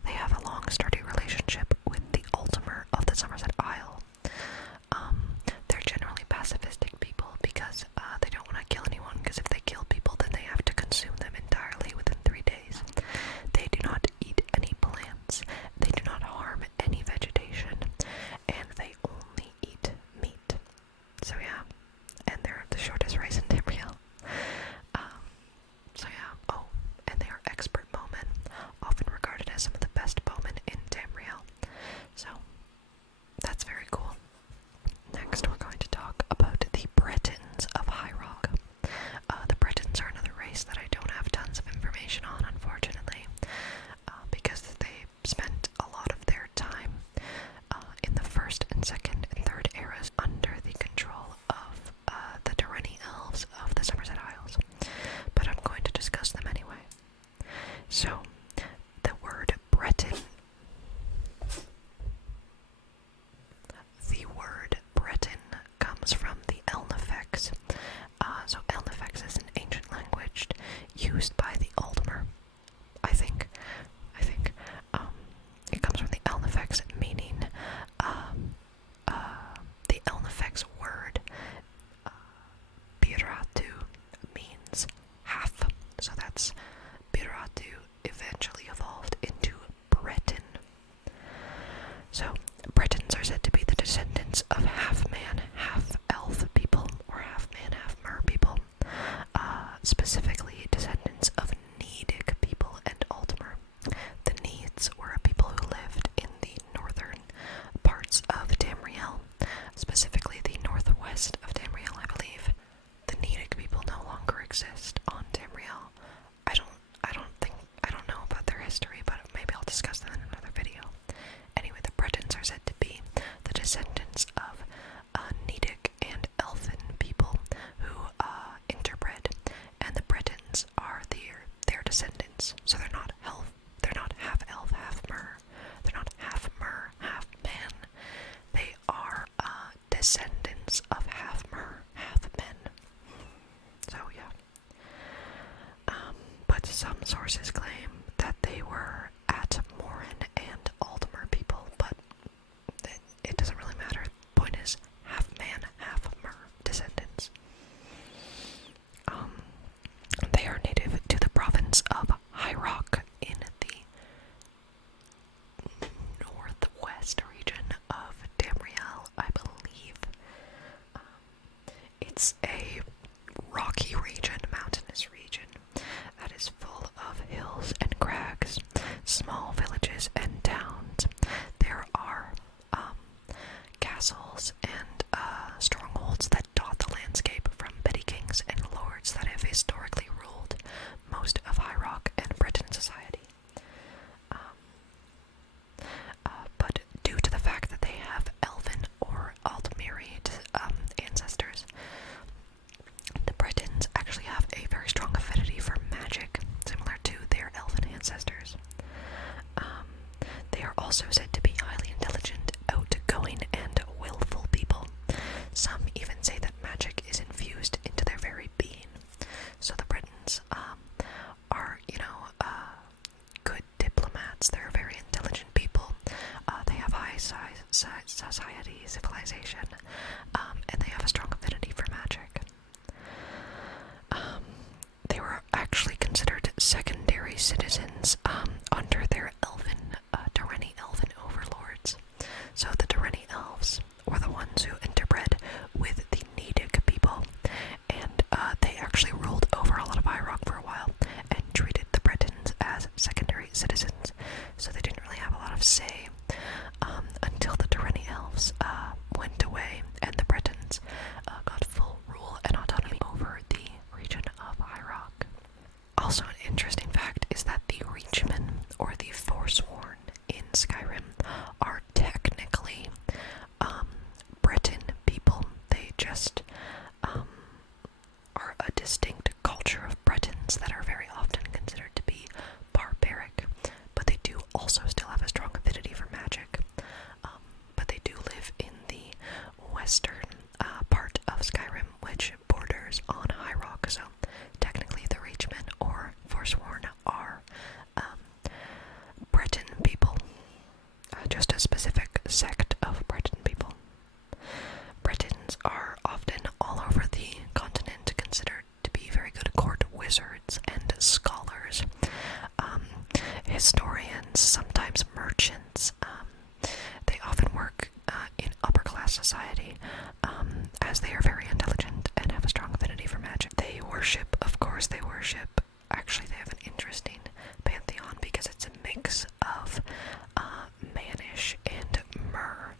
They have a long, sturdy relationship with the Altmer of the Somerset Isle. They're generally pacifistic people some sources claim that they were Atmoran and Altmer people, but it doesn't really matter. The point is, half man, half mer descendants. They are native to the province of High Rock in the northwest region of Tamriel, I believe. It's a rocky region, mountainous region, that is full of hills and crags, small villages and towns. There are castles and strongholds that dot the landscape, from petty kings and lords that have historically ruled most of High Rock and Breton society. But due to the fact that they have elven or Altmeri ancestors, the Bretons actually have a very strong affinity for magic, similar to their elven ancestors. They are also said to be highly intelligent, outgoing, and willful people. Some even say that magic is infused into their very being. So the Bretons are, good diplomats. They're very intelligent people. They have high society, civilization, and they have a strong affinity for magic. They were actually considered secondary citizens under their Durrani elven overlords. So the Durrani elves were the ones who interbred with the Nedic people, and they actually ruled over a lot of High Rock for a while and treated the Bretons as secondary citizens, so they didn't really have a lot of say until the Durrani elves went away and the Bretons got full rule and autonomy over the region of High Rock. Also, an interesting fact is that the Reachmen, or the Forsworn in Skyrim, are technically Breton people. They just are a distinct culture of Bretons that are very often considered to be barbaric, but they do also still have a strong affinity for magic. But they do live in the western part of Skyrim, which borders on High Rock, so technically the Reachmen or Forsworn are Breton people, just a specific sect of Breton people. Bretons are often all over the continent considered to be very good court wizards and scholars, historians, sometimes merchants. They often work in upper class society, as they are very intelligent and have a strong affinity for magic. They worship, actually they have an interesting pantheon because it's a mix of Manish and Mer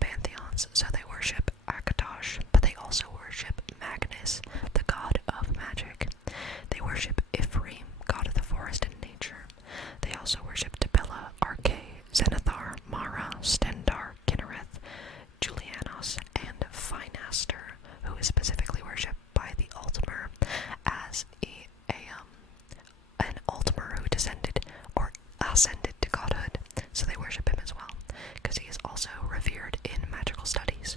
pantheons. So they worship Akatosh, but they also worship Magnus, the god of magic. They worship Ifri, god of the forest and nature. They also worship Tabella, Arche, Zenithar, Mara, Stendar, Kinnereth, Julianos, and Finaster, who is specifically worshipped by the Altmer as an Altmer who descended or ascended to godhood. So they worship him as well, because he is also revered in magical studies.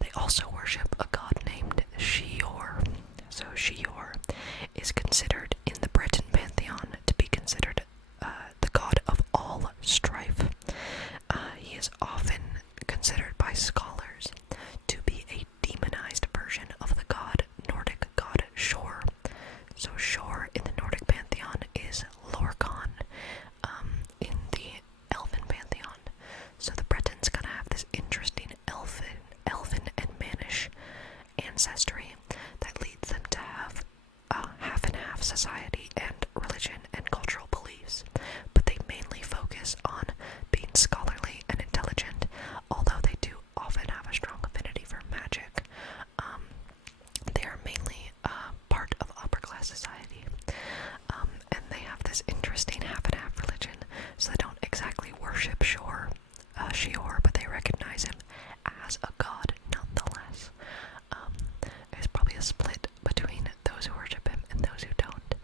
They also worship a god named Shior. So Shior is considered in the Breton pantheon to be considered the god of all strife. He is often considered by scholars to be a demonized version of the Nordic god Shor. So Shor in the Nordic pantheon is Lorcan in the Elven pantheon. So the Bretons kind of have this interesting elven and Manish ancestry that leads them to have half and half society and religion and cultural beliefs, but they mainly focus on being scholarly and intelligent, although they do often have a strong affinity for magic. They are mainly part of upper class society, and they have this interesting half and half religion, so they don't exactly worship Shior, but they recognize him as a god nonetheless. There's probably a split between those who worship him and those who don't,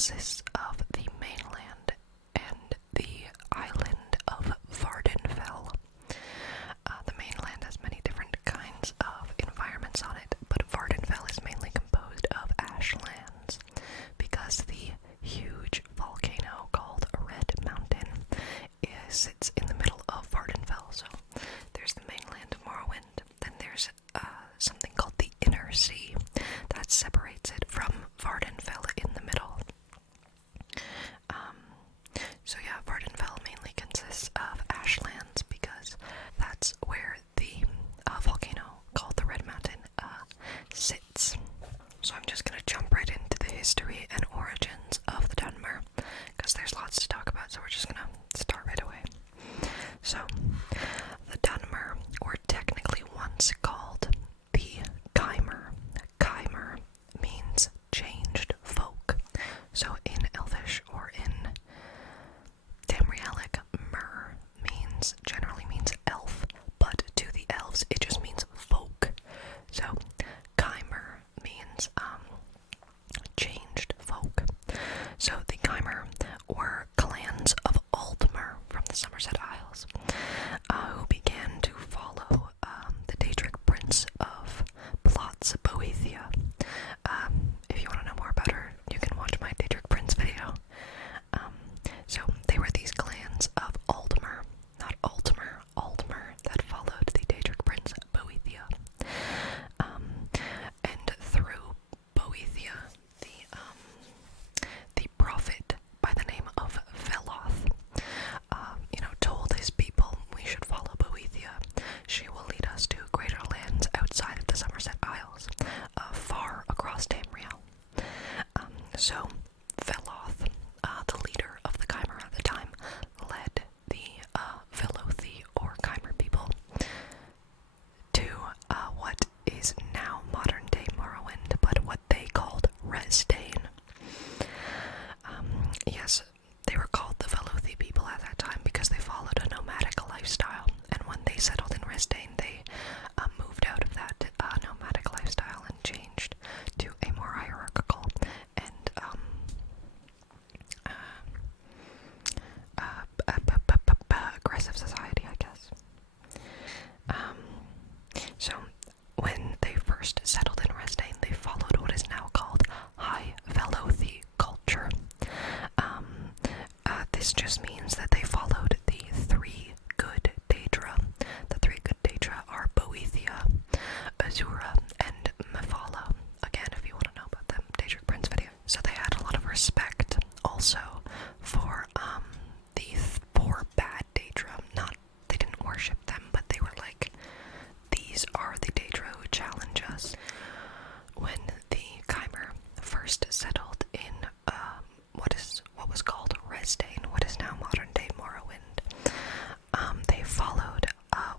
consists of the mainland and the island of Vardenfell. The mainland has many different kinds of environments on it, but Vardenfell is mainly composed of ashlands because the huge volcano called Red Mountain sits in the middle of Vardenfell. So there's the mainland of Morrowind, then there's something called the Inner Sea that separates it from Vardenfell in the middle. So yeah, Vardenfell mainly consists of ashlands because that's where the volcano called the Red Mountain sits. So I'm just gonna jump right into the history and origins of the Dunmer because there's lots to talk about, so we're just gonna start right away. So, the Dunmer were technically once called the Chimer. Chimer means changed folk. So in Elvish or in Tamrielic, mer generally means elf, but to the elves it just means folk. So Chimer means changed folk. So the Chimer were clans of Altmer from the Somerset Isles, who began to follow the Daedric Prince of Plots, Boethia. If you want to know more about her, you can watch my Daedric Prince video. So they were these clans of Altmer, not Altmer, Altmer, that followed the Daedric Prince Boethia. And through Boethia, the prophet by the name of Veloth, told his people, we should follow Boethia. She will lead us to greater lands outside of the Somerset Isles, far across Tamriel. So Veloth, the leader of the Chimer at the time, led the Velothi or Chimer people to what is now modern-day Morrowind, but what they called Resdane. Yes, they were called the Velothi people at that time because they followed a nomadic lifestyle, and when they settled in Resdane, they moved out of that nomadic lifestyle and changed to a more hierarchical and aggressive society, I guess. So when they first settled in Resdane, they followed what is now called High Velothi culture. This just means that they followed the three good Daedra. The three good Daedra are Boethia, Azura, and Mephala. Again, if you want to know about them, Daedric Prince video. So they had a lot of respect also for the four bad Daedra. They didn't worship them, but they were like, these are the Daedra who challenge us. When the Chimer first settled in what was called Resdane, what is now modern-day Morrowind, they followed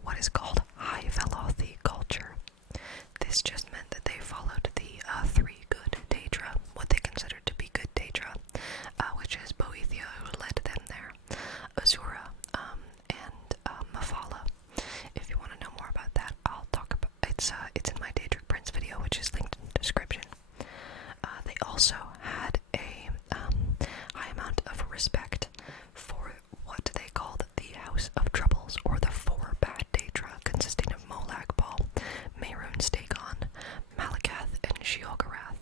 what is called High Velothi culture. This just meant that they followed the three good Daedra, what they considered to be good Daedra, which is Boethia, who led them there, Azura, and Mephala. If you want to know more about that, I'll talk about it's in my Daedric Prince video, which is linked in the description. They also had a high amount of respect for what they called the House of Troubles, or the four bad Daedra, consisting of Molagbal, Mehrunes Dagon, Malakath, and Sheogorath.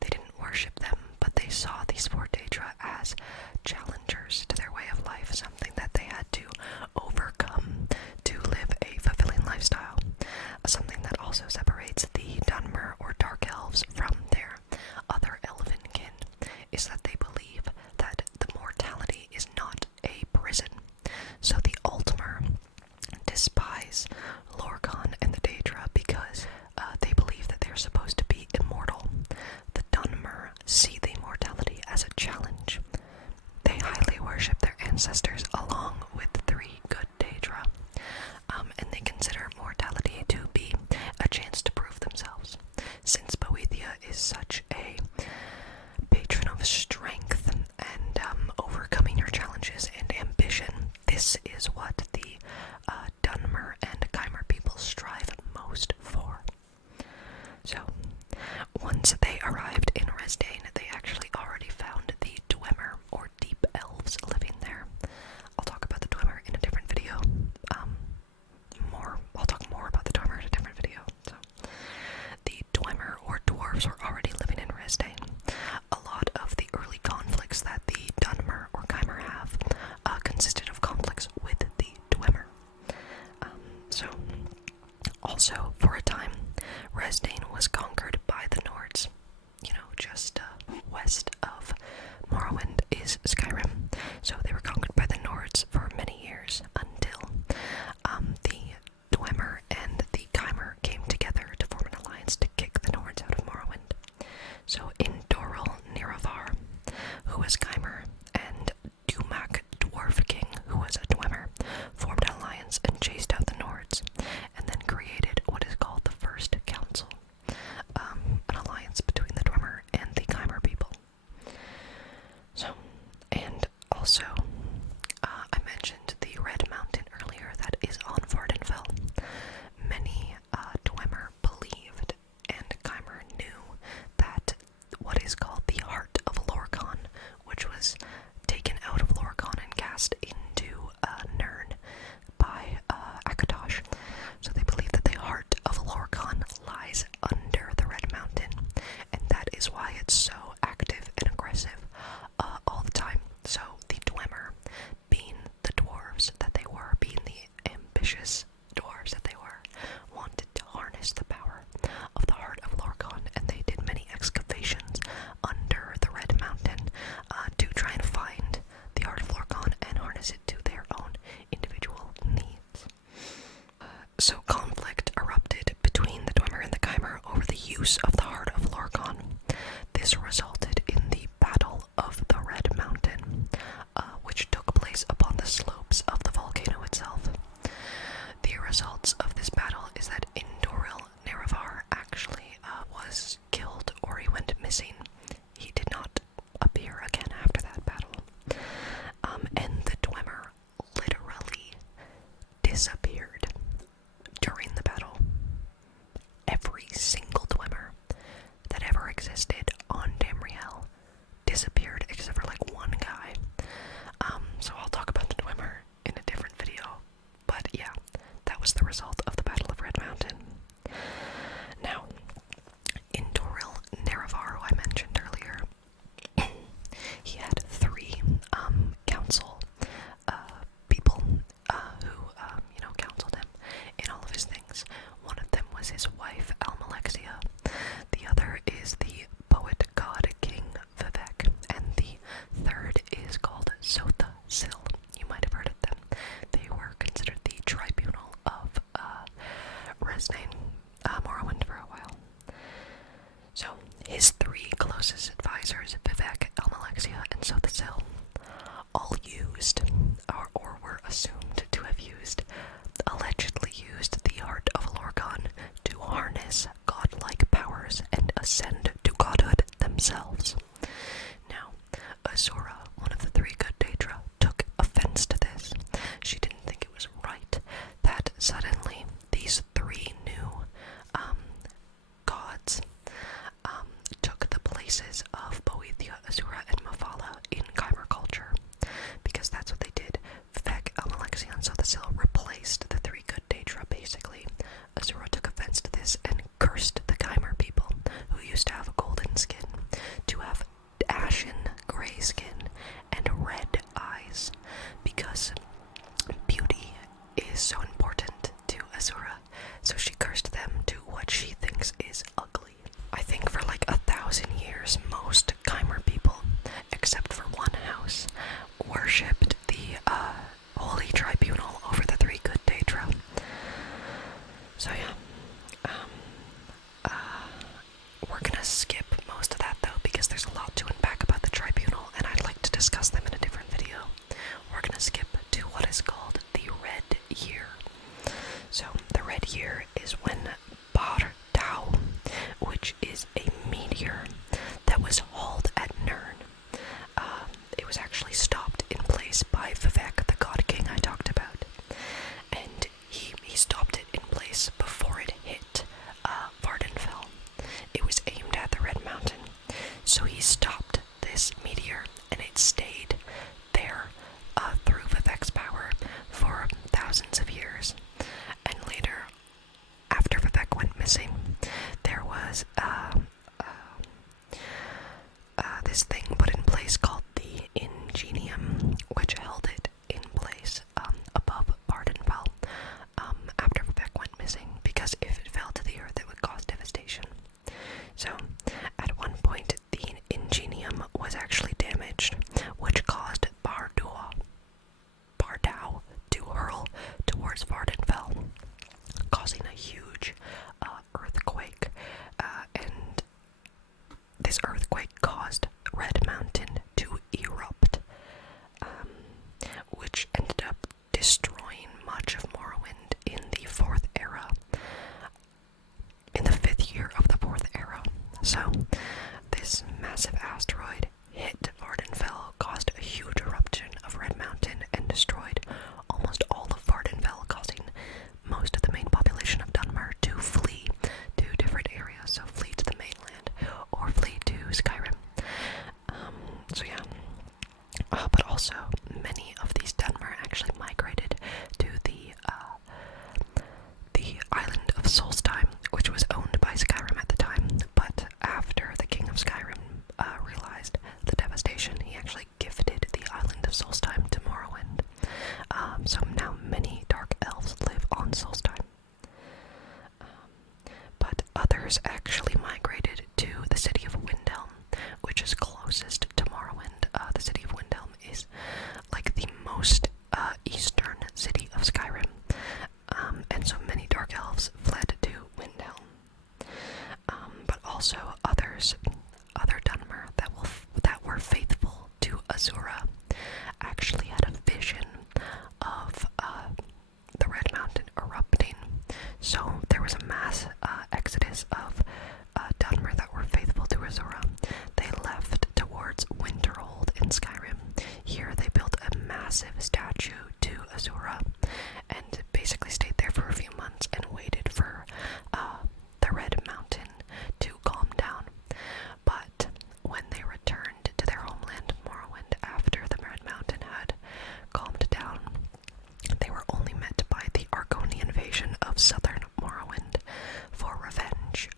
They didn't worship them, but they saw these four Daedra as challengers to their way of life, something that they had to overcome to live a fulfilling lifestyle. Something that also separates the Dunmer or Dark Elves from their other elven kin is that they believe that the mortality is not a prison. So the Altmer despise Lorkhan and the Daedra because they believe that they're supposed to be immortal. The Dunmer see the immortality as a challenge. They highly worship their ancestors along with three good Daedra, and they consider mortality to be a chance to prove themselves. Since Boethia is such a patron of strength and overcoming your challenges and ambition, this is what the Dunmer and Chimer people strive most for. So, once they arrived in Resdane, they actually already found was Keimer, and Dumak Dwarf King, who was a Dwemer, formed an alliance and chased out the Nords, and then created what is called the First Council, an alliance between the Dwemer and the Keimer people. So, and also, I mentioned the Red Mountain earlier that is on Vardenfell. Many Dwemer believed, and Keimer knew, that what is called the Heart of Lorkhan, which was taken out of Lorkhan and cast into Nirn by Akatosh. So they believe that the Heart of Lorkhan lies under the Red Mountain, and that is why it's so active and aggressive all the time. So the Dwemer, being the dwarves that they were, being the ambitious dwarves that they were, wanted to harness the power of the Heart of Lorkhan, and they did many excavations under the Red Mountain to try and find the Heart of Lorkhan and harness it to their own individual needs. So conflict erupted between the Dwemer and the Keimer over the use of the Heart of Lorkhan. This resulted in the Battle of the Red Mountain, which took place upon the slopes of the volcano itself. The results of this battle is that Indoril Nerevar actually was killed, or he went missing. He did not appear again after that battle. And the Dwemer literally disappeared during the battle. Every single Dwemer that ever existed on Tamriel disappeared, except for like one guy. So I'll talk about the Dwemer in a different video. But yeah, that was the result of the Battle of Red Mountain. Now, Indoril Nerevar, who I mentioned earlier, he had three council people who, counseled him in all of his things. One of them was his wife, Almalexia. The other is the poet god king Vivek, and the third is called Sotha Sil. You might have heard of them. They were considered the tribunal of Resnain Morrowind for a while. So his three closest advisors, Vivek, Almalexia, and Sotha Sil, all used, or were assumed to have allegedly used the Heart of Lorkhan to harness godlike powers and ascend to godhood themselves. Now, Azura, one of the three good Daedra, took offense to this. She didn't think it was right that suddenly these three new gods took the places of Boethia, Azura, and Mephala in Keimer culture, because that's what they did. Vivek, Almalexia, and Sotha Sil replaced the three good Daedra, basically. Azura took offense to this and cursed the Keimer people, who used to have a golden skin, to have ashen gray skin and red eyes, because beauty is so important to Azura, so she cursed them to what she thinks is ugly. I think for like 1,000 years, most Keimer people, except for one house, worshipped the holy tribunal over the three good Daedra. So yeah, we're gonna skip most of that though, because there's a lot to unpack about the tribunal, and I'd like to discuss them in a different video. We're gonna skip to what is called the Red Year. So the Red Year is when Bar Tau, which is a meteor that was hauled at Nirn. It was actually stopped in place by Vivek, the God King I talked about, and he stopped it in place before it hit Vardenfell. It was aimed at the Red Mountain, so he stopped this meteor, and it stayed there through Vivek's power for thousands of years. And later, after Vivek went missing, there was this thing put in place called the Ingenium, which held it in place above Vardenfell after Vivek went missing, because if it fell to the earth, it would cause devastation. So, at one point, the Ingenium was actually damaged, which caused Bardau to hurl towards Vardenfell, causing a huge earthquake, and this earthquake caused Red massive asteroid hit Vardenfell, caused a huge eruption of Red Mountain, and destroyed almost all of Vardenfell, causing most of the main population of Dunmer to flee to different areas. So flee to the mainland or flee to Skyrim. So yeah. But also, many of these Dunmer actually migrated to the island of Solstheim, which was owned by Skyrim at the time. But after the king of Skyrim realized the devastation, he actually gifted the island of Solstheim to Morrowind. So now many dark elves live on Solstheim. But others actually migrated to the city of Windhelm, which is closest to Morrowind. The city of Windhelm is like the most eastern city of Skyrim, and so many dark elves fled to Windhelm. But also other Dunmer that were faithful to Azura actually had a vision of the Red Mountain erupting. So there was a mass exodus of Dunmer that were faithful to Azura. They left towards Winterhold in Skyrim. Here they built a massive statue to Azura and basically stayed there for a few months and waited for the Red Mountain to calm down. But when they returned to their homeland, Morrowind, after the Red Mountain had calmed down, they were only met by the Argonian invasion of southern Morrowind for revenge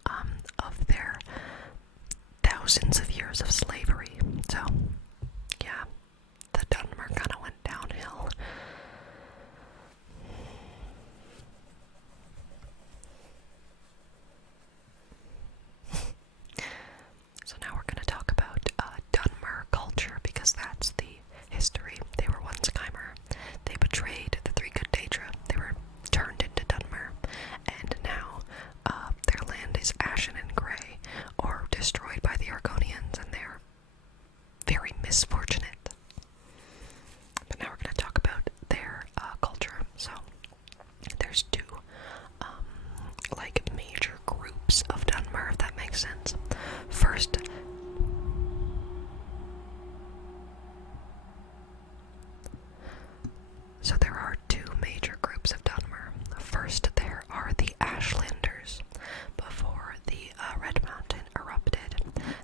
of their thousands of years of slavery. So, yeah, the Dunmer kind of went downhill. So now we're going to talk about Dunmer culture, because that's the history. They were once Chimer. They betrayed the three good Daedra. They were turned into Dunmer, and now their land is ashen and grey, or destroyed by the Argonians, and they're very misfortunate. But now we're going to talk about their culture. So there's two like major groups of Dunmer, if that makes sense. First, so there are two major groups of Dunmer. First, there are the Ashlanders. Before the Red Mountain erupted,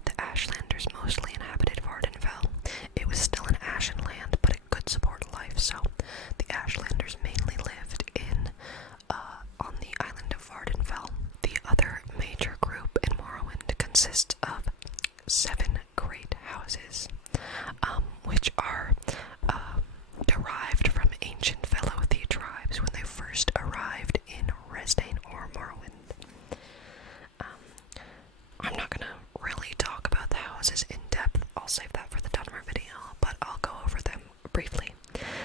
the Ashlanders mostly inhabited Vardenfell. It was still an ashen land, but it could support life, so the Ashlanders mainly lived on the island of Vardenfell. The other major group in Morrowind consists of 7 great houses, which are derived from ancient Velothi tribes when they first arrived in Resdayn or Morrowind. I'm not gonna really talk about the houses in depth. I'll save that for the Dunmer video, but I'll go over them briefly.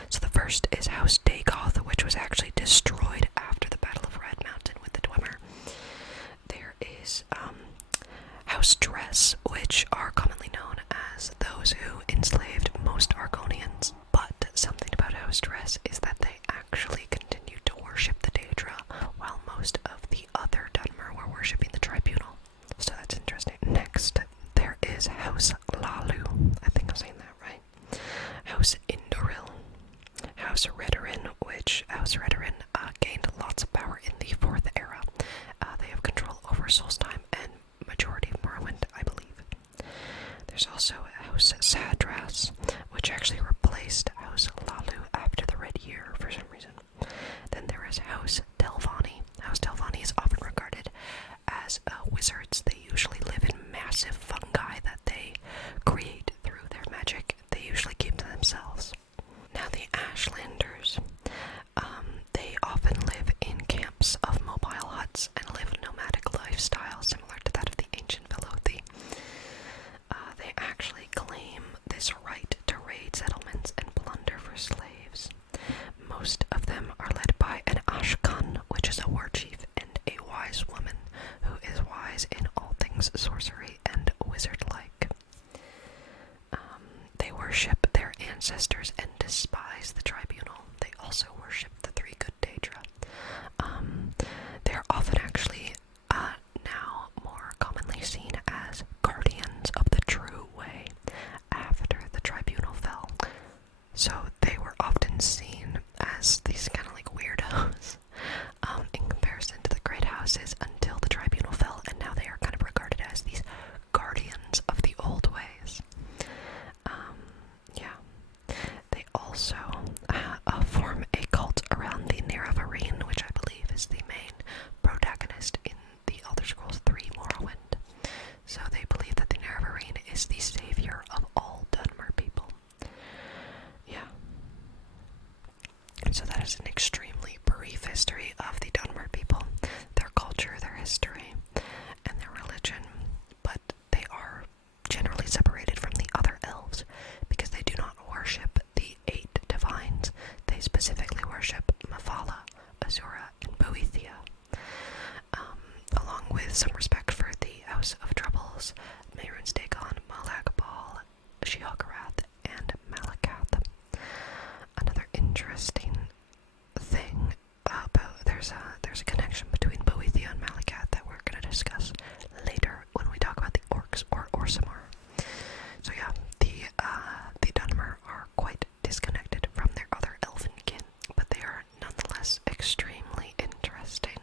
So the first is House Dagoth, which was actually destroyed after the Battle of Red Mountain with the Dwemer. There is House Dress, which are commonly known as those who enslaved most Argonians. But something about House Dress is that they actually continued to worship the Daedra, while most of the other Dunmer were worshipping the Tribunal. So that's interesting. Next, there is House Lalu. I think I'm saying that right. House Indoril. House Redorin, which House Redorin gained lots of power in the 4th era. They have control over Solstheim and majority of Morrowind, I believe. There's also House Sadras, which actually replaced House Lalu after the Red Year for some reason. Then there is House Delvani. House Delvani is often regarded as wizards. They usually live in massive fungi that they create through their magic. They usually keep to themselves. Now the Ashlanders, they often live in camps of mobile huts and live a nomadic lifestyle similar to that of the ancient Velothi. They actually claim this right to raid settlements and plunder for slaves. Most of them are led by an Ashkan, which is a war chief, and a wise woman who is wise in all things sorcery and wizard-like. They worship their ancestors and despise the Tribunal. They also worship the 3 good Daedra. They're often actually now more commonly seen as guardians of the true is the savior of all Dunmer people. Yeah. And so that is an extremely brief history of the Dunmer people, their culture, their history, and their religion. But they are generally separated from the other elves because they do not worship the 8 divines. They specifically worship Mephala, Azura, and Boethia, along with some respect for the House of Troubles, Mehrunes Dagon, Molag Bal, Sheogorath, and Malakath. Another interesting thing about there's a connection between Boethia and Malakath that we're going to discuss later when we talk about the orcs or Orsimer. So yeah, the Dunmer are quite disconnected from their other elven kin, but they are nonetheless extremely interesting,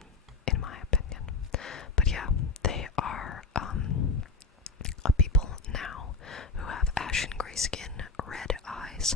in my opinion. But yeah, they are a people now who have ashen gray skin, red eyes,